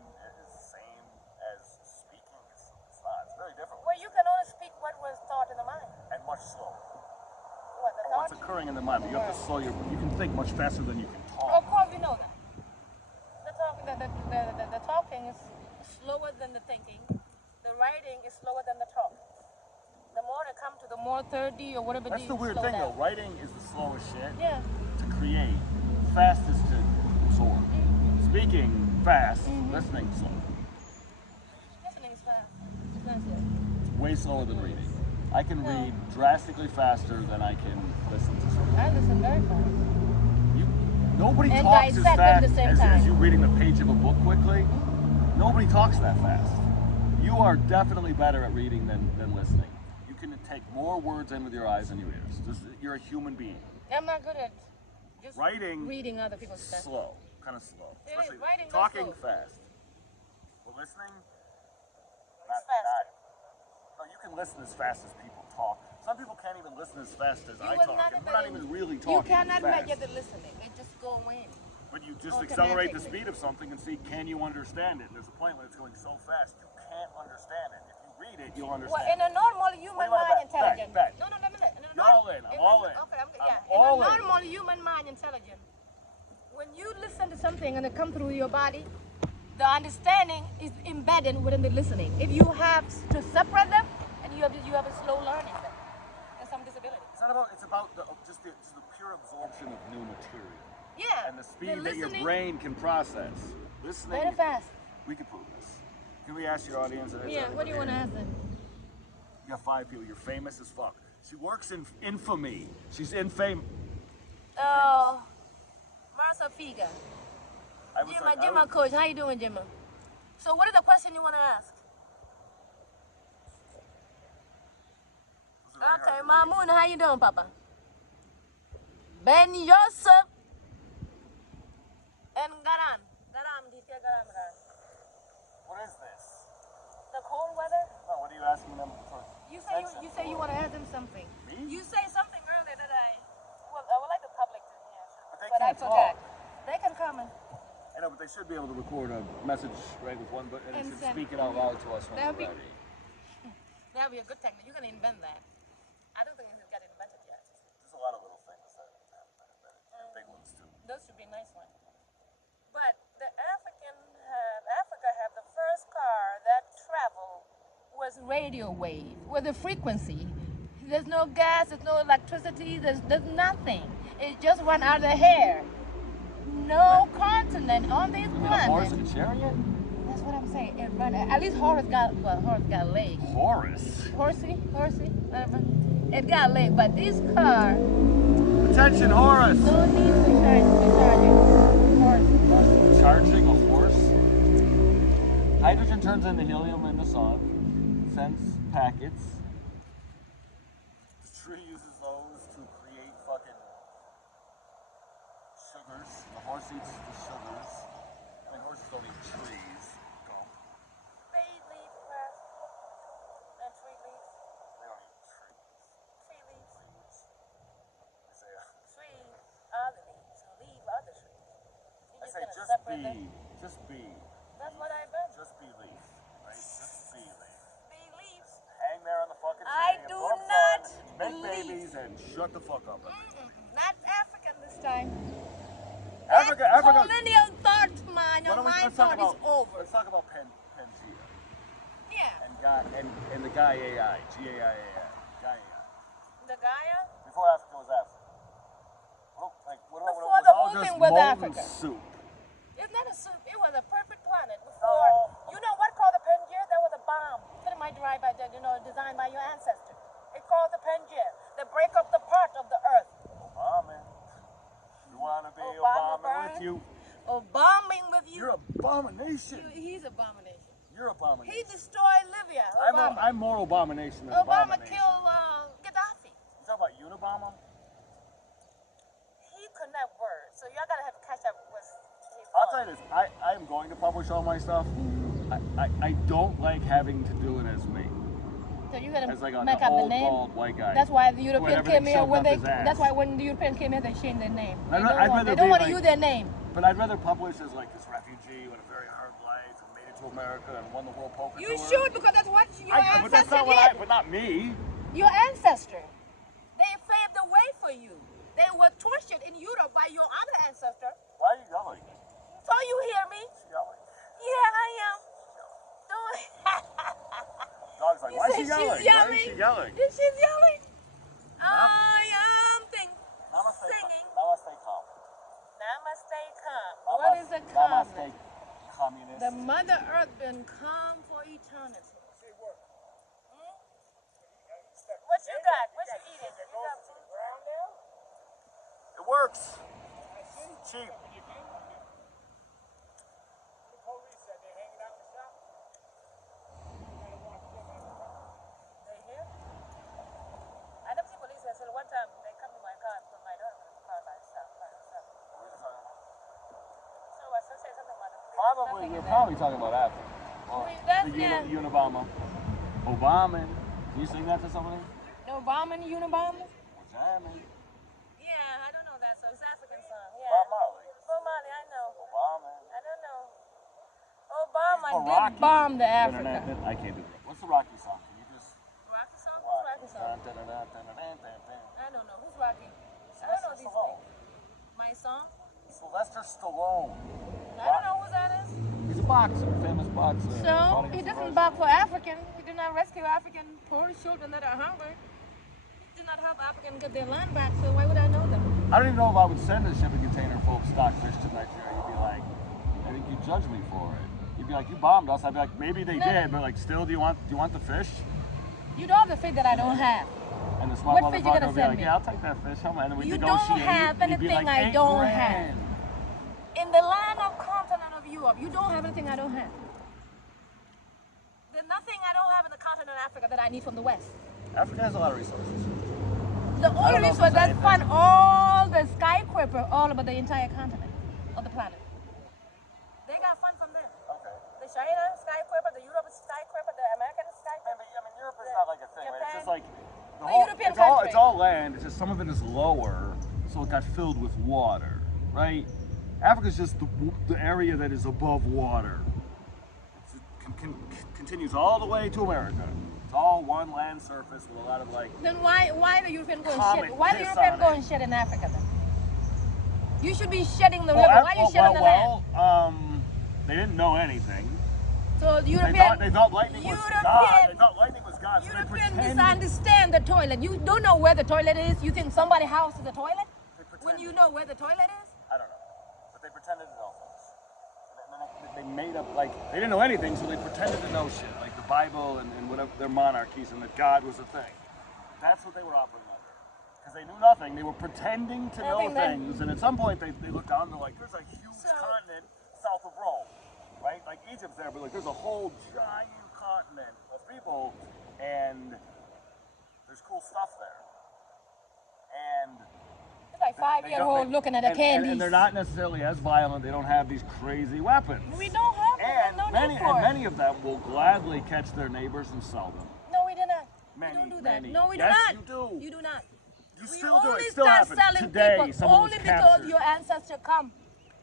As speaking? It's not. It's very different. well, you can only speak what was thought in the mind. And much slower. What the Or thought? what's occurring in the mind. But you have to slow your. You can think much faster than you can Of talk. course, we know that. The talking is slower than the thinking. The writing is slower than the talk. The more they come to the more 30 or whatever. That's the weird slow thing, down. though. Writing is the slowest shit Yeah. to create. Fastest to absorb. Speaking fast. Listening slow. Listening is fast. It's not slow. Way slower than reading. I can read drastically faster than I can listen to something. I listen very fast. Nobody And talks as dissect fast at the same as time. you reading the page of a book quickly. Nobody talks that fast. You are definitely better at reading than listening. You can take more words in with your eyes than your ears. You're a human being. I'm not good at just Writing, reading other people's stuff. slow, kind of slow. It is. Especially Writing goes talking slow. fast. But listening, It's faster. no, you can listen as fast as people talk. Some people can't even listen as fast as I will talk. And we're not not even really You talking cannot fast. measure the listening. It just go in. But you just accelerate the Automatically. speed of something and see, can you understand it? There's a point when it's going so fast, you can't understand it. If you read it, you'll Well, understand in a normal human What do you wanna mind bet? intelligence. Bet. No, let me let. You're all in. I'm all in. Okay, I'm yeah. all in a in. normal human mind intelligence, when you listen to something and it come through your body, the understanding is embedded within the listening. If you have to separate them, and you have a slow learning them, and some disability. It's about just the pure absorption of new material. Yeah. And the speed that your listening brain can process. Listening, very fast. we can prove this. Can we ask your audience? Yeah. What do you want to ask them? You got 5 people. You're famous as fuck. She works in infamy. She's in fame. Oh, Martha Figa. I was like, Jimma coach. How you doing, Jimma? So what is the question you want to ask? Okay, Mamoon, how you doing, Papa? Ben Yosef and Garam. What is this? The cold weather? Oh, what are you asking them for? You say you want to ask them something. Me? You say something earlier that I would like the public to hear. But they But I can't forgot. talk. They can comment. I know, but they should be able to record a message right with one button and And it should send- speak it out loud to us when That'd we're be- ready. That would be a good technique. You can invent that. I don't think it's got invented yet. There's a lot of little things that and big ones too. Those should be nice ones. But Africa had the first car that traveled was radio wave, with a frequency. There's no gas, there's no electricity, there's nothing. It just run out of the hair. No continent on this You mean a horse planet. and chariot? That's what I'm saying. It run. At least Horace got a leg. Horace. Horsey, whatever. It got a leg, but this car Attention, Horace. no need to charge it. Horse. Charging a horse? Hydrogen turns into helium in the sun, sends packets. The tree uses those to create fucking sugars. The horse eats the sugars. I mean, horses don't eat trees. Gump. They leaf grass and tree leaves. They don't eat trees. Tree leaves. Leaves. They say, Trees are the leaves. So leave are the trees. You brother. Just be. That's what I've been. Just be Leaf. Right? Just be Leaf. Beliefs. Hang there on the fucking tree. I and do have not fun, make believe. babies and shut the fuck up. Not African this time. Africa. Colonial thought, man. Your mind thought is over. Let's talk about Pangea Yeah. and the guy AI, G-A-I-A-I, guy AI. The Gaia? Before Africa was Africa. Before the whole thing was molten Africa. soup. It's not a soup. It was a perfect planet before. You know what called the Pangea? There was a bomb derived by, designed by your ancestors. It called the Pangea. They break up the part of the earth. Obama. You want to be Obama Obama with you? Or bombing with you. You're abomination. He's abomination. You're abomination. He destroyed Libya. Obama. I'm more abomination than Obama abomination. killed Gaddafi. You talking about Unabomber? He couldn't have words. So y'all gotta have to catch up with his I'll tell you this. I am going to publish all my stuff. I don't like having to do it as me. So you gotta As like an make up the old, name. bald white guy. That's why the Europeans Whenever came they here shoved when up they. his ass. That's why when the Europeans came here, they changed their name. I'd They rather don't be want to like- use their name. But I'd rather publish as like this refugee with a very hard life and made it to America and won the World Poker You Tour. should, because that's what your But that's ancestor not what did. but not me. Your ancestor. They paved the way for you. They were tortured in Europe by your other ancestor. Why are you yelling? So you hear me? She's yelling. Yeah, I am. Dog's like, You why is say she yelling? she's yelling? Why is she yelling? She's yelling. I am Namaste. singing. Namaste, calm. Namaste calm. What is a calm? Namaste, communist. The Mother Earth been calm for eternity. What you got? What you eating? You got food? It works. Cheap. They here? I don't see police here. So one time they come to my car and put my daughter in the car by herself. So I said something about the police. Probably, Nothing you're in there. probably talking about Africa. Or That's- the yeah. Unabomber. Obama. Can you sing that to somebody? No bombing, Unabomber? Jamming. Yeah, I don't know that song. It's an African song. Yeah. Bob Marley. Bob Marley, I know. Obama. I don't know. Obama Or did Rocky. bomb the Africa. I can't do that. What's the Rocky song? Can you just... Rocky song? Who's Rocky song? I don't know. Who's Rocky? I don't know these things. My song? Sylvester Stallone. I don't know who that is. He's a boxer, famous boxer. So, he doesn't beg for African. He did not rescue African poor children that are hungry. He did not help African get their land back, so why would I know them? I don't even know if I would send a shipping container full of stockfish to Nigeria. You'd be like, I think you'd judge me for it. You'd be like, you bombed us. I'd be like, maybe they did, but like, still, do you want the fish? You don't have the faith that I don't have. And the smart What fish you motherfucker gonna would be send like, me? yeah, I'll take that fish. How much? And then we You negotiate. don't have and you'd be anything like, I don't $8,000. have. In the land of continent of Europe, you don't have anything I don't have. There's nothing I don't have in the continent of Africa that I need from the West. Africa has a lot of resources. The don't only know if resource there's that anything. fund all the skyscraper all over the entire continent of the planet. They got fun from there. Okay. The China skyscraper, the Europe skyscraper, the American skyscraper. I mean, Europe is not like a thing, right? It's just like The European country. it's all land. It's just some of it is lower, so it got filled with water, right? Africa's just the area that is above water. It continues all the way to America. It's all one land surface with a lot of like. Then why the European go and Comet shit? Why the piss European on go it. and shit in Africa then? You should be shedding the river. Why are you shedding the land? They didn't know anything. So the They European, thought lightning was God. They thought lightning was God. So they European pretended. misunderstand the toilet. You don't know where the toilet is. You think somebody's house is a toilet? They When pretended. you know where the toilet is? I don't know. But they pretended to know things. And then they made up, like, they didn't know anything, so they pretended to know shit, like the Bible and whatever, their monarchies, and that God was a thing. That's what they were operating under. Because they knew nothing. They were pretending to know think that- things, and at some point they looked down and they're like, there's a huge continent south of Rome, right? Like Egypt's there, but like there's a whole giant continent of people, and there's cool stuff there. And It's like they 5-year-old don't- looking at the candies. and they're not necessarily as violent. They don't have these crazy weapons. We don't have And no many need for it. of them will gladly catch their neighbors and sell them. No, we do not. Many, we don't do that. many. No, we do Yes, not. you do. You do not. You We still do. only It still start happens. selling Today, people someone only was because captured. your ancestor come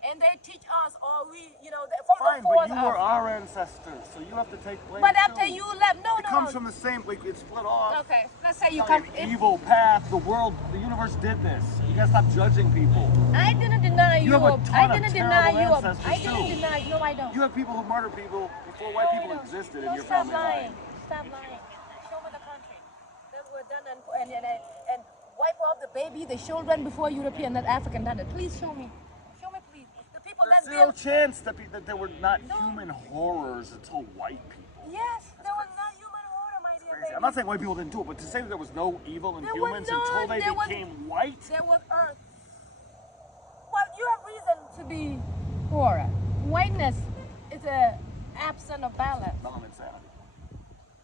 And they teach us, or we, from Fine, the but fourth you were up. our ancestors, so you have to take blame. But after too. you left, no, It no, comes no. from the same, like it's split off. Okay, let's say you It's not come. an evil path. The world, the universe did this. You gotta stop judging people. I didn't deny you. You have a ton I didn't of deny terrible you. ancestors, I didn't too. deny. No, I don't. You have people who murder people before white people No, existed no, in your stop family lying. line. Stop lying. Show me the country that were done and wipe off the baby, the children before European, not African done it. Please show me. Show me, please. The people There's that zero built. chance that there were not No. human horrors until white people. Yes, there was not human order, my dear Crazy. baby. I'm not saying white people didn't do it, but to say that there was no evil in There was humans none. until they There was- became white. There was earth. Well, you have reason to be poor. Whiteness is a absence of balance. Not insanity.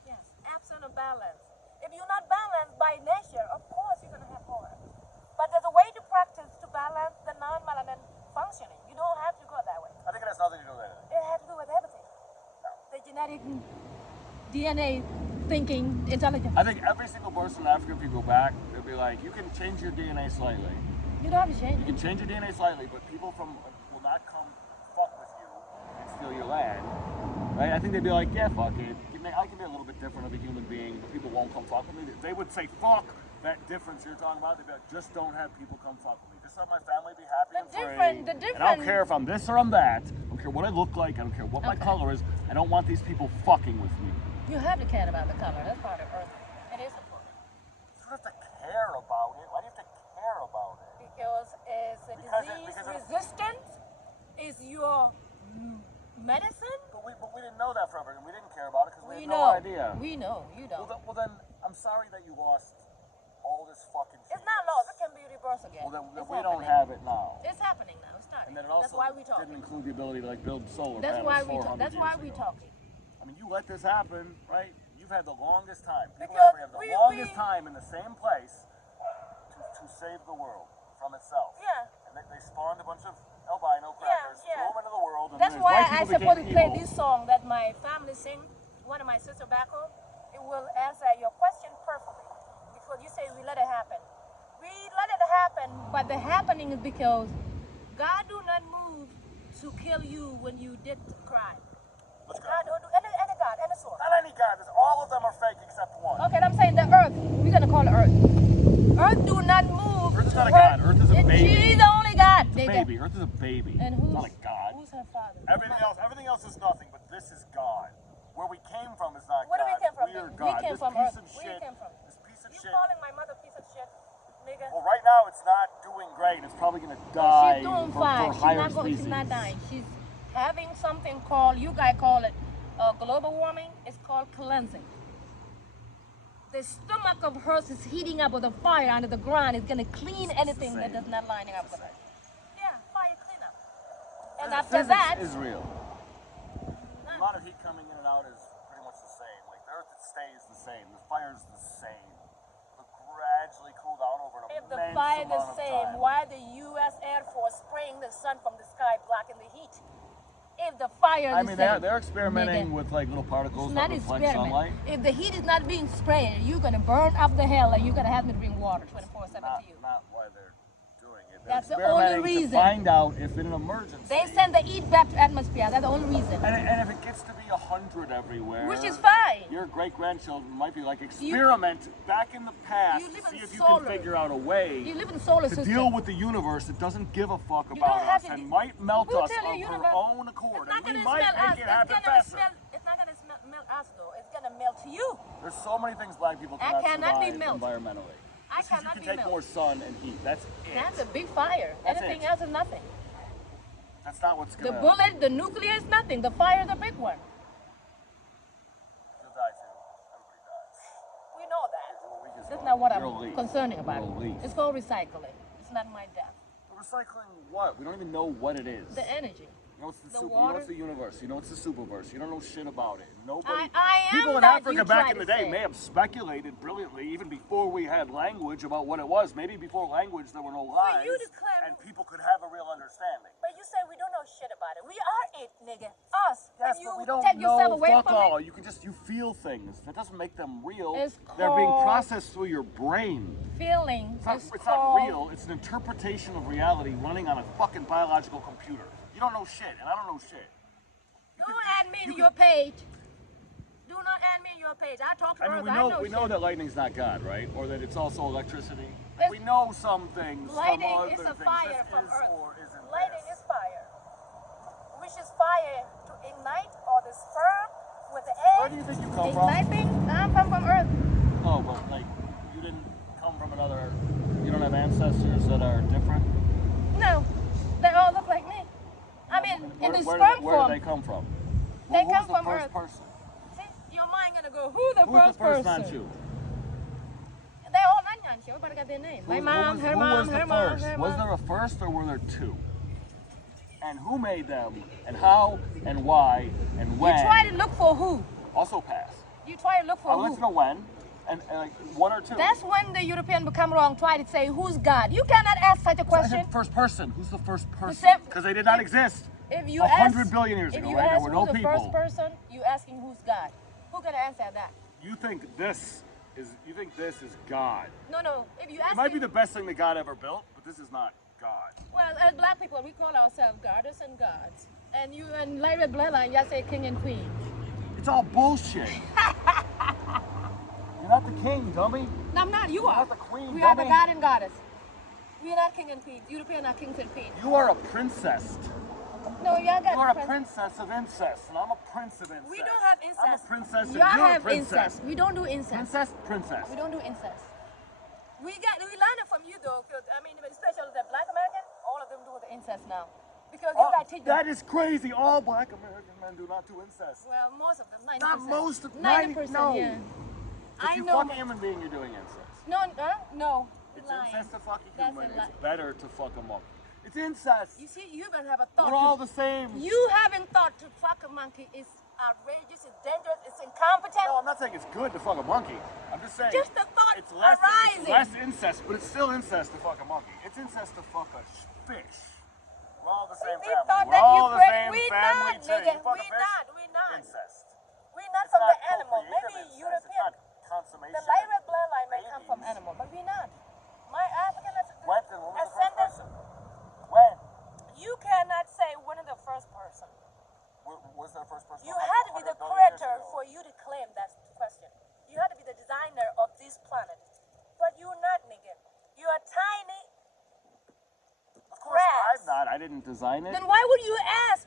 Yes, absent of balance. If you're not balanced by nature, of course you're going to have horror. But there's a way to practice to balance the non-melanin functioning. You don't have to go that way. I think it has nothing to do with anything. It has to do with everything. The genetic DNA thinking intelligence. I think every single person African people back, they'll be like, you can change your DNA slightly. You don't have to change You it. can change your DNA slightly, but people from will not come fuck with you and steal your land. Right? I think they'd be like, yeah, fuck it. I can be a little bit different of a human being, but people won't come fuck with me. They would say, fuck that difference you're talking about. They'd be like, just don't have people come fuck with me. Just let my family be happy and free. The And I don't different. care if I'm this or I'm that. I don't care what I look like. I don't care what my Okay. color is. I don't want these people fucking with me. You have to care about the color. That's part of earth. It is important. You don't have to care about it. Why do you have to care about it? Because it's a disease resistance is your medicine. But we didn't know that forever, and we didn't care about it because we We had no know. idea. We know. You don't. Well, then, I'm sorry that you lost all this fucking shit. It's not lost. It can be reversed again. Well, then It's we don't happening. have it now. It's happening now. It's starting. And then it also That's why we talk. didn't include the ability to like build solar That's panels why we 400 talk. That's years why we ago. talking. I mean, you let this happen, right? You've had the longest time. People Because have the we- longest we- time in the same place to save the world from itself. Yeah. And they spawned a bunch of albino crackers, yeah. threw them into the world, and That's then why white I people supposed to became play evil. this song that my family sing. One of my sister back home. It will answer your question perfectly because you say we let it happen. We let it happen, but the happening is because God do not move to kill you when you did crime. Let's go. God don't do any God, any source. Not any god. All of them are fake except one. Okay, I'm saying the earth. We're gonna call it earth. Earth do not move. Earth is to not a hurt- god. Earth is a and baby. She's the only God. It's a baby. Earth is a baby. And It's who's, not a god. who's her father? Everything else is nothing, but this is God. Where we came from is not Where do God. we came from? We are We God. came This from piece Earth. of Where shit. you came from? This piece of You shit. calling my mother piece of shit, nigga? Well, right now it's not doing great. It's probably gonna die She's doing for fine. She's higher not species. she's not dying. She's having something called, you guys call it global warming. It's called cleansing. The stomach of hers is heating up with a fire under the ground. It's gonna clean anything that does not line up with it. Yeah, fire cleanup. And after Physics that, is real. The amount of heat coming in and out is pretty much the same. Like the Earth, it stays the same. The fire's the same. It'll gradually cool down over an if the immense fire amount is of the same, time. why the U.S. Air Force spraying the sun from the sky, blocking the heat? If the fire is I mean, the same, they're experimenting nigga. with like little particles It's that not reflect experiment. sunlight. If the heat is not being sprayed, you're gonna burn up the hell, and you're gonna have me to bring water 24/7 to you. Not why they're doing it. They're That's the only experimenting reason. to find out if in an emergency. They send the heat back to atmosphere. That's the only reason. And if it gets to be 100 everywhere, Which is fine. Your great grandchildren might be like experiment back in the past you to live see in if you solar. can figure out a way You live in the solar to system. deal with the universe that doesn't give a fuck You about don't have us to and do- might melt Who us tell of you her universe- own accord. It's not And we gonna might smell us. make it happen It's gonna faster. smell. It's not gonna melt us though. It's gonna melt you. There's so many things black people I cannot cannot be survive melted. environmentally. I Just 'cause cannot you be can take melted. more sun and heat. That's it. That's a big fire. That's Anything it. else is nothing. That's not what's The gonna. bullet, the nuclear is nothing. The fire is a big one. You'll die too. Everybody dies. We know that. Well, we just That's don't. not what You're I'm a leaf. concerning about. You're a leaf. It's called recycling. It's not my death. But recycling what? We don't even know what it is. The energy. You know it's the, The you know water? it's the universe. You know it's the superverse. You don't know shit about it. Nobody. I am people in that Africa you back try in the to day say. may have speculated brilliantly, even before we had language, about what it was. Maybe before language there were no lies, you to claim- and people could have a real understanding. But you say we don't know shit about it. We are it, nigga. Us. Yes, and you but we We don't take yourself know away fuck from all. it. You can just you feel things. That doesn't make them real. It's They're being called- processed through your brain. Feeling. It's not real. It's an interpretation of reality running on a fucking biological computer. You don't know shit, and I don't know shit. Don't add me to your page. Do not add me in your page. I talk to I Earth. mean, we know shit. that lightning's not God, right? Or that it's also electricity. It's- We know some things Lighting from other is a things. fire This from is Earth. or isn't Lighting this. is fire. Which is fire to ignite or the sperm with the egg. Where do you think you come from? Igniting. I'm from Earth. Oh, but like, you didn't come from another, you don't have ancestors that are different? No, they all look like me. I mean, in the sperm where form. do they come from? They Who's come the from first Earth. person? See, your mind gonna go, who the Who's first the first person? Manchu? They all Nanyan. Everybody got their name. My mom, her who mom, was the her mom, first? her Was mom. there a first or were there two? And who made them? And how? And why? And when? You try to look for who? Also pass. You try to look for I want who? to know when. And like one or two. That's when the European become wrong, try to say, who's God? You cannot ask such a I question. said first person. Who's the first person? same- Because they did not exist. If you 100 ask, billion years if ago, you right? There ask were who's no the people. first person, you asking who's God. Who gonna answer that? You think this is God. No. If you It ask might be the best thing that God ever built, but this is not God. well, as black people, we call ourselves goddess and gods. And you and light red bloodline, y'all say king and queen. It's all bullshit. You're not the king, dummy. No, I'm not. You are. not the queen, We are the dummy. god and goddess. We're not king and queen. European are kings and queens. You are a princess. No, y'all got You are a prince- princess of incest, and I'm a prince of incest. We don't have incest. I'm a princess, and Y'all you're have a princess. incest. We don't do incest. Princess, princess. We don't do incest. We learned it from you though, because I mean, especially the black American, all of them do the incest now. Because you guys teach them. That is crazy. All black American men do not do incest. Well, most of them, 90%. Not most of 90%, no. yeah. If I you know. fuck a human being, you're doing incest. No, no. It's lying. incest to fuck a That's human. a lie. It's better to fuck a monkey. It's incest. You see, you even have a thought. We're all the same. You haven't thought to fuck a monkey is outrageous, it's dangerous, it's incompetent. No, I'm not saying it's good to fuck a monkey. I'm just saying Just the thought it's less arising. incest, but it's still incest to fuck a monkey. It's incest to fuck a fish. We're all the same We family. thought We're that all you the could- same we family not, tree. nigga. You fuck We a fish, not, we not. incest. We're not It's from not the animal. procreative Maybe incest. European. It's not consummation. The light red bloodline may come from Babies. animal, but we're not. My African When was the first ascendants, person? When? you cannot say one of the first person. Was there a first person? You had to be the creator for you to claim that question. You had to be the designer of this planet. But you're not, nigga. You're a tiny. Of course, grass. I'm not. I didn't design it. Then why would you ask?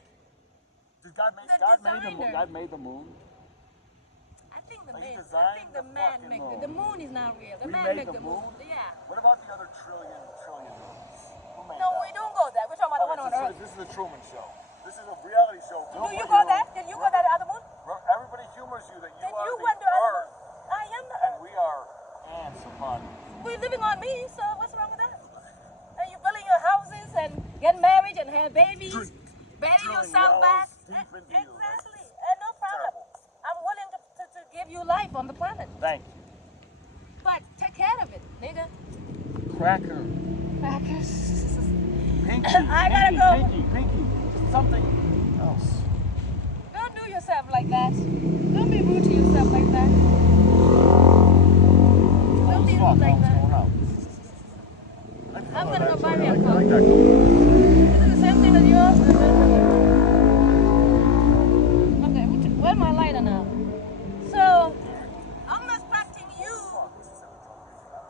Did God make the God made the moon? designer. God made the moon. I think the Like, he man. I designed think the the man fucking make moon. the moon is not real. The We man made make the the moon. moon? Yeah. What about the other trillion moons? Who made No, that? we don't go there. We're talking about the one on Earth. This is the Truman Show. This is a reality show. Do you go there? Did you go there the other moon? Everybody humors you that you Did are you the went to other Earth, moon? I am the and Earth. we are ants upon. We're living on me, so what's wrong with that? And you building your houses and get married and have babies, bury drilling yourself back. wells deep into you. Exactly. And no problem. Terrible. I'm willing to give you life on the planet. Thank you. But take care of it, nigga. Cracker. Crackers. Pinky. I gotta go. Pinky. Something else. Don't do yourself like that. Don't be rude to yourself like that. Don't be rude like that. I'm gonna go buy me a I car. like that. Is it the same thing as yours? Okay, where's my lighter now? So, I'm expecting you,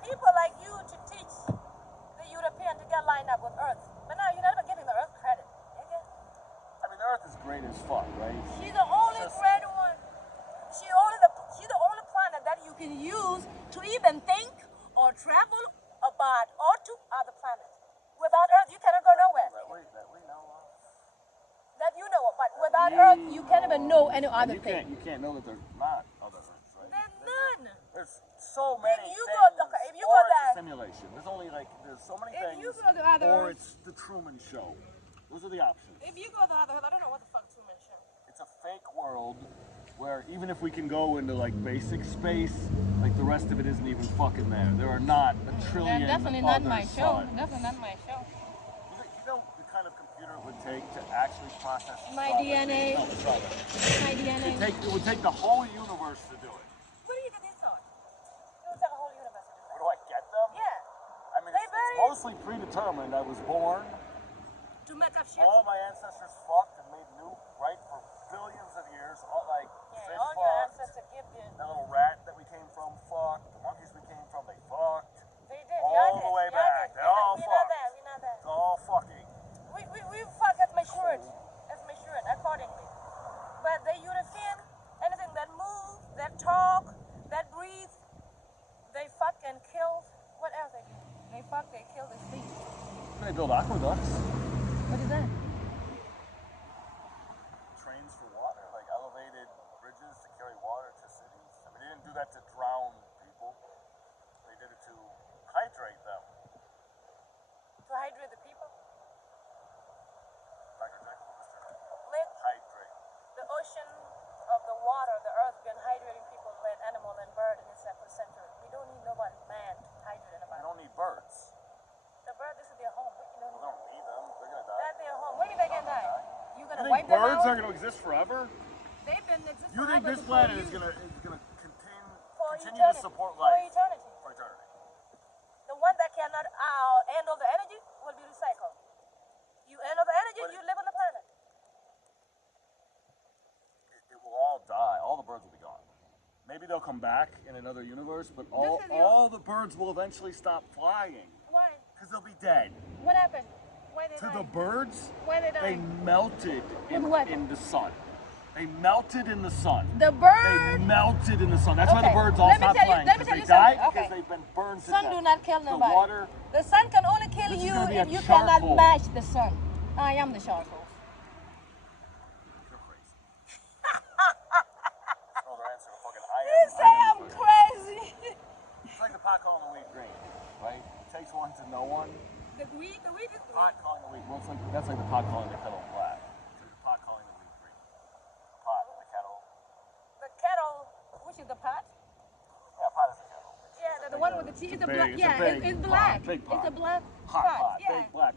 people like you, to teach the European to get lined up with Earth. But now you're not even giving the Earth credit. Nigga. I mean, the Earth is great as fuck, right? She's the only great one. She's the only planet that you can use to even think or travel about or to other planets. Without Earth, you cannot go nowhere. That we know of. That you know of, but without Earth, you can't even know any other thing. You can't know that there's not other Earths, right? There's none. There's so many you things. go- okay, if you or go it's there- a simulation. There's only there's so many If things. you go to other or Earths- it's the Truman Show. Those are the options. If you go to other Earth, I don't know what the fuck Truman Show. It's a fake world where even if we can go into like basic space, like the rest of it isn't even fucking there. There are not a trillion Definitely not other my show. suns. Definitely not my show. You know the kind of computer it would take to actually process My strawberries. DNA. No, strawberries. My DNA. It would take the whole universe to do it. What do you get this on? It would take a whole universe to do Where do I get them? Yeah. I mean, it's mostly predetermined. I was born. To make up shit. All my ancestors fucked and made new, right, for billions of years. All like Yeah, fish all your fucked. ancestors give you. That little rat that we came from fucked. The monkeys we came from, they fucked. They did. All y'all the did, way y'all back. did. They all we know fucked. that. We know that. It's all fucking. We fuck as matured. As matured accordingly. But the European, anything that moves, that talk, that breathe, they fuck and kill. What else they do? They fuck, they kill, they sleep. They build aqueducts. What is that? Trains for water, like elevated bridges to carry water to cities. I mean, they didn't do that to drown people. They did it to hydrate them. To hydrate the people? Dr. Jekyll, Mr. Let Hydrate. the ocean of the water, the earth, been hydrating people, land, animal, and bird in its epicenter. We don't need nobody man to hydrate We anybody. don't need birds. The bird, this is their home. We don't We need don't need them. They're gonna die. That's their home. When are they gonna die? You You gonna think wipe them birds out? are gonna exist forever? They've been existing You think forever this before planet you. is gonna For continue to eternity. support For life eternity. for eternity? The one that cannot handle the energy will be recycled. You handle the energy, But you live on the planet. It will all die. All the birds will be gone. Maybe they'll come back in another universe, but all This is your- all the birds will eventually stop flying Why? because they'll be dead. What happened? Why they To died? the birds, Why they they died? melted In what? in the sun. They melted in the sun. The They bird. melted in the sun. That's why the Okay, birds all let me stopped tell you- flying. let me Because tell they you died something. because Okay. they've been burned to Sun death. do not kill The nobody. water. The sun can only kill This is you gonna be if a you charcoal. cannot match the sun. I am the charcoal. You're crazy. Oh, they're answering a fucking You say I'm question. crazy. It's like the pot calling the wheat green, right? It takes one to know one. The wheat is green. Pot calling the wheat. Well, it's like, that's like the pot calling the kettle black. It's like the pot calling the wheat green. The pot, the kettle. The kettle, which is the pot? Yeah, pot is the kettle. Yeah, the one with the tea is the black. It's a Yeah, big it's pot, black. big It's pot. a black Hot pot. pot, Yeah. big black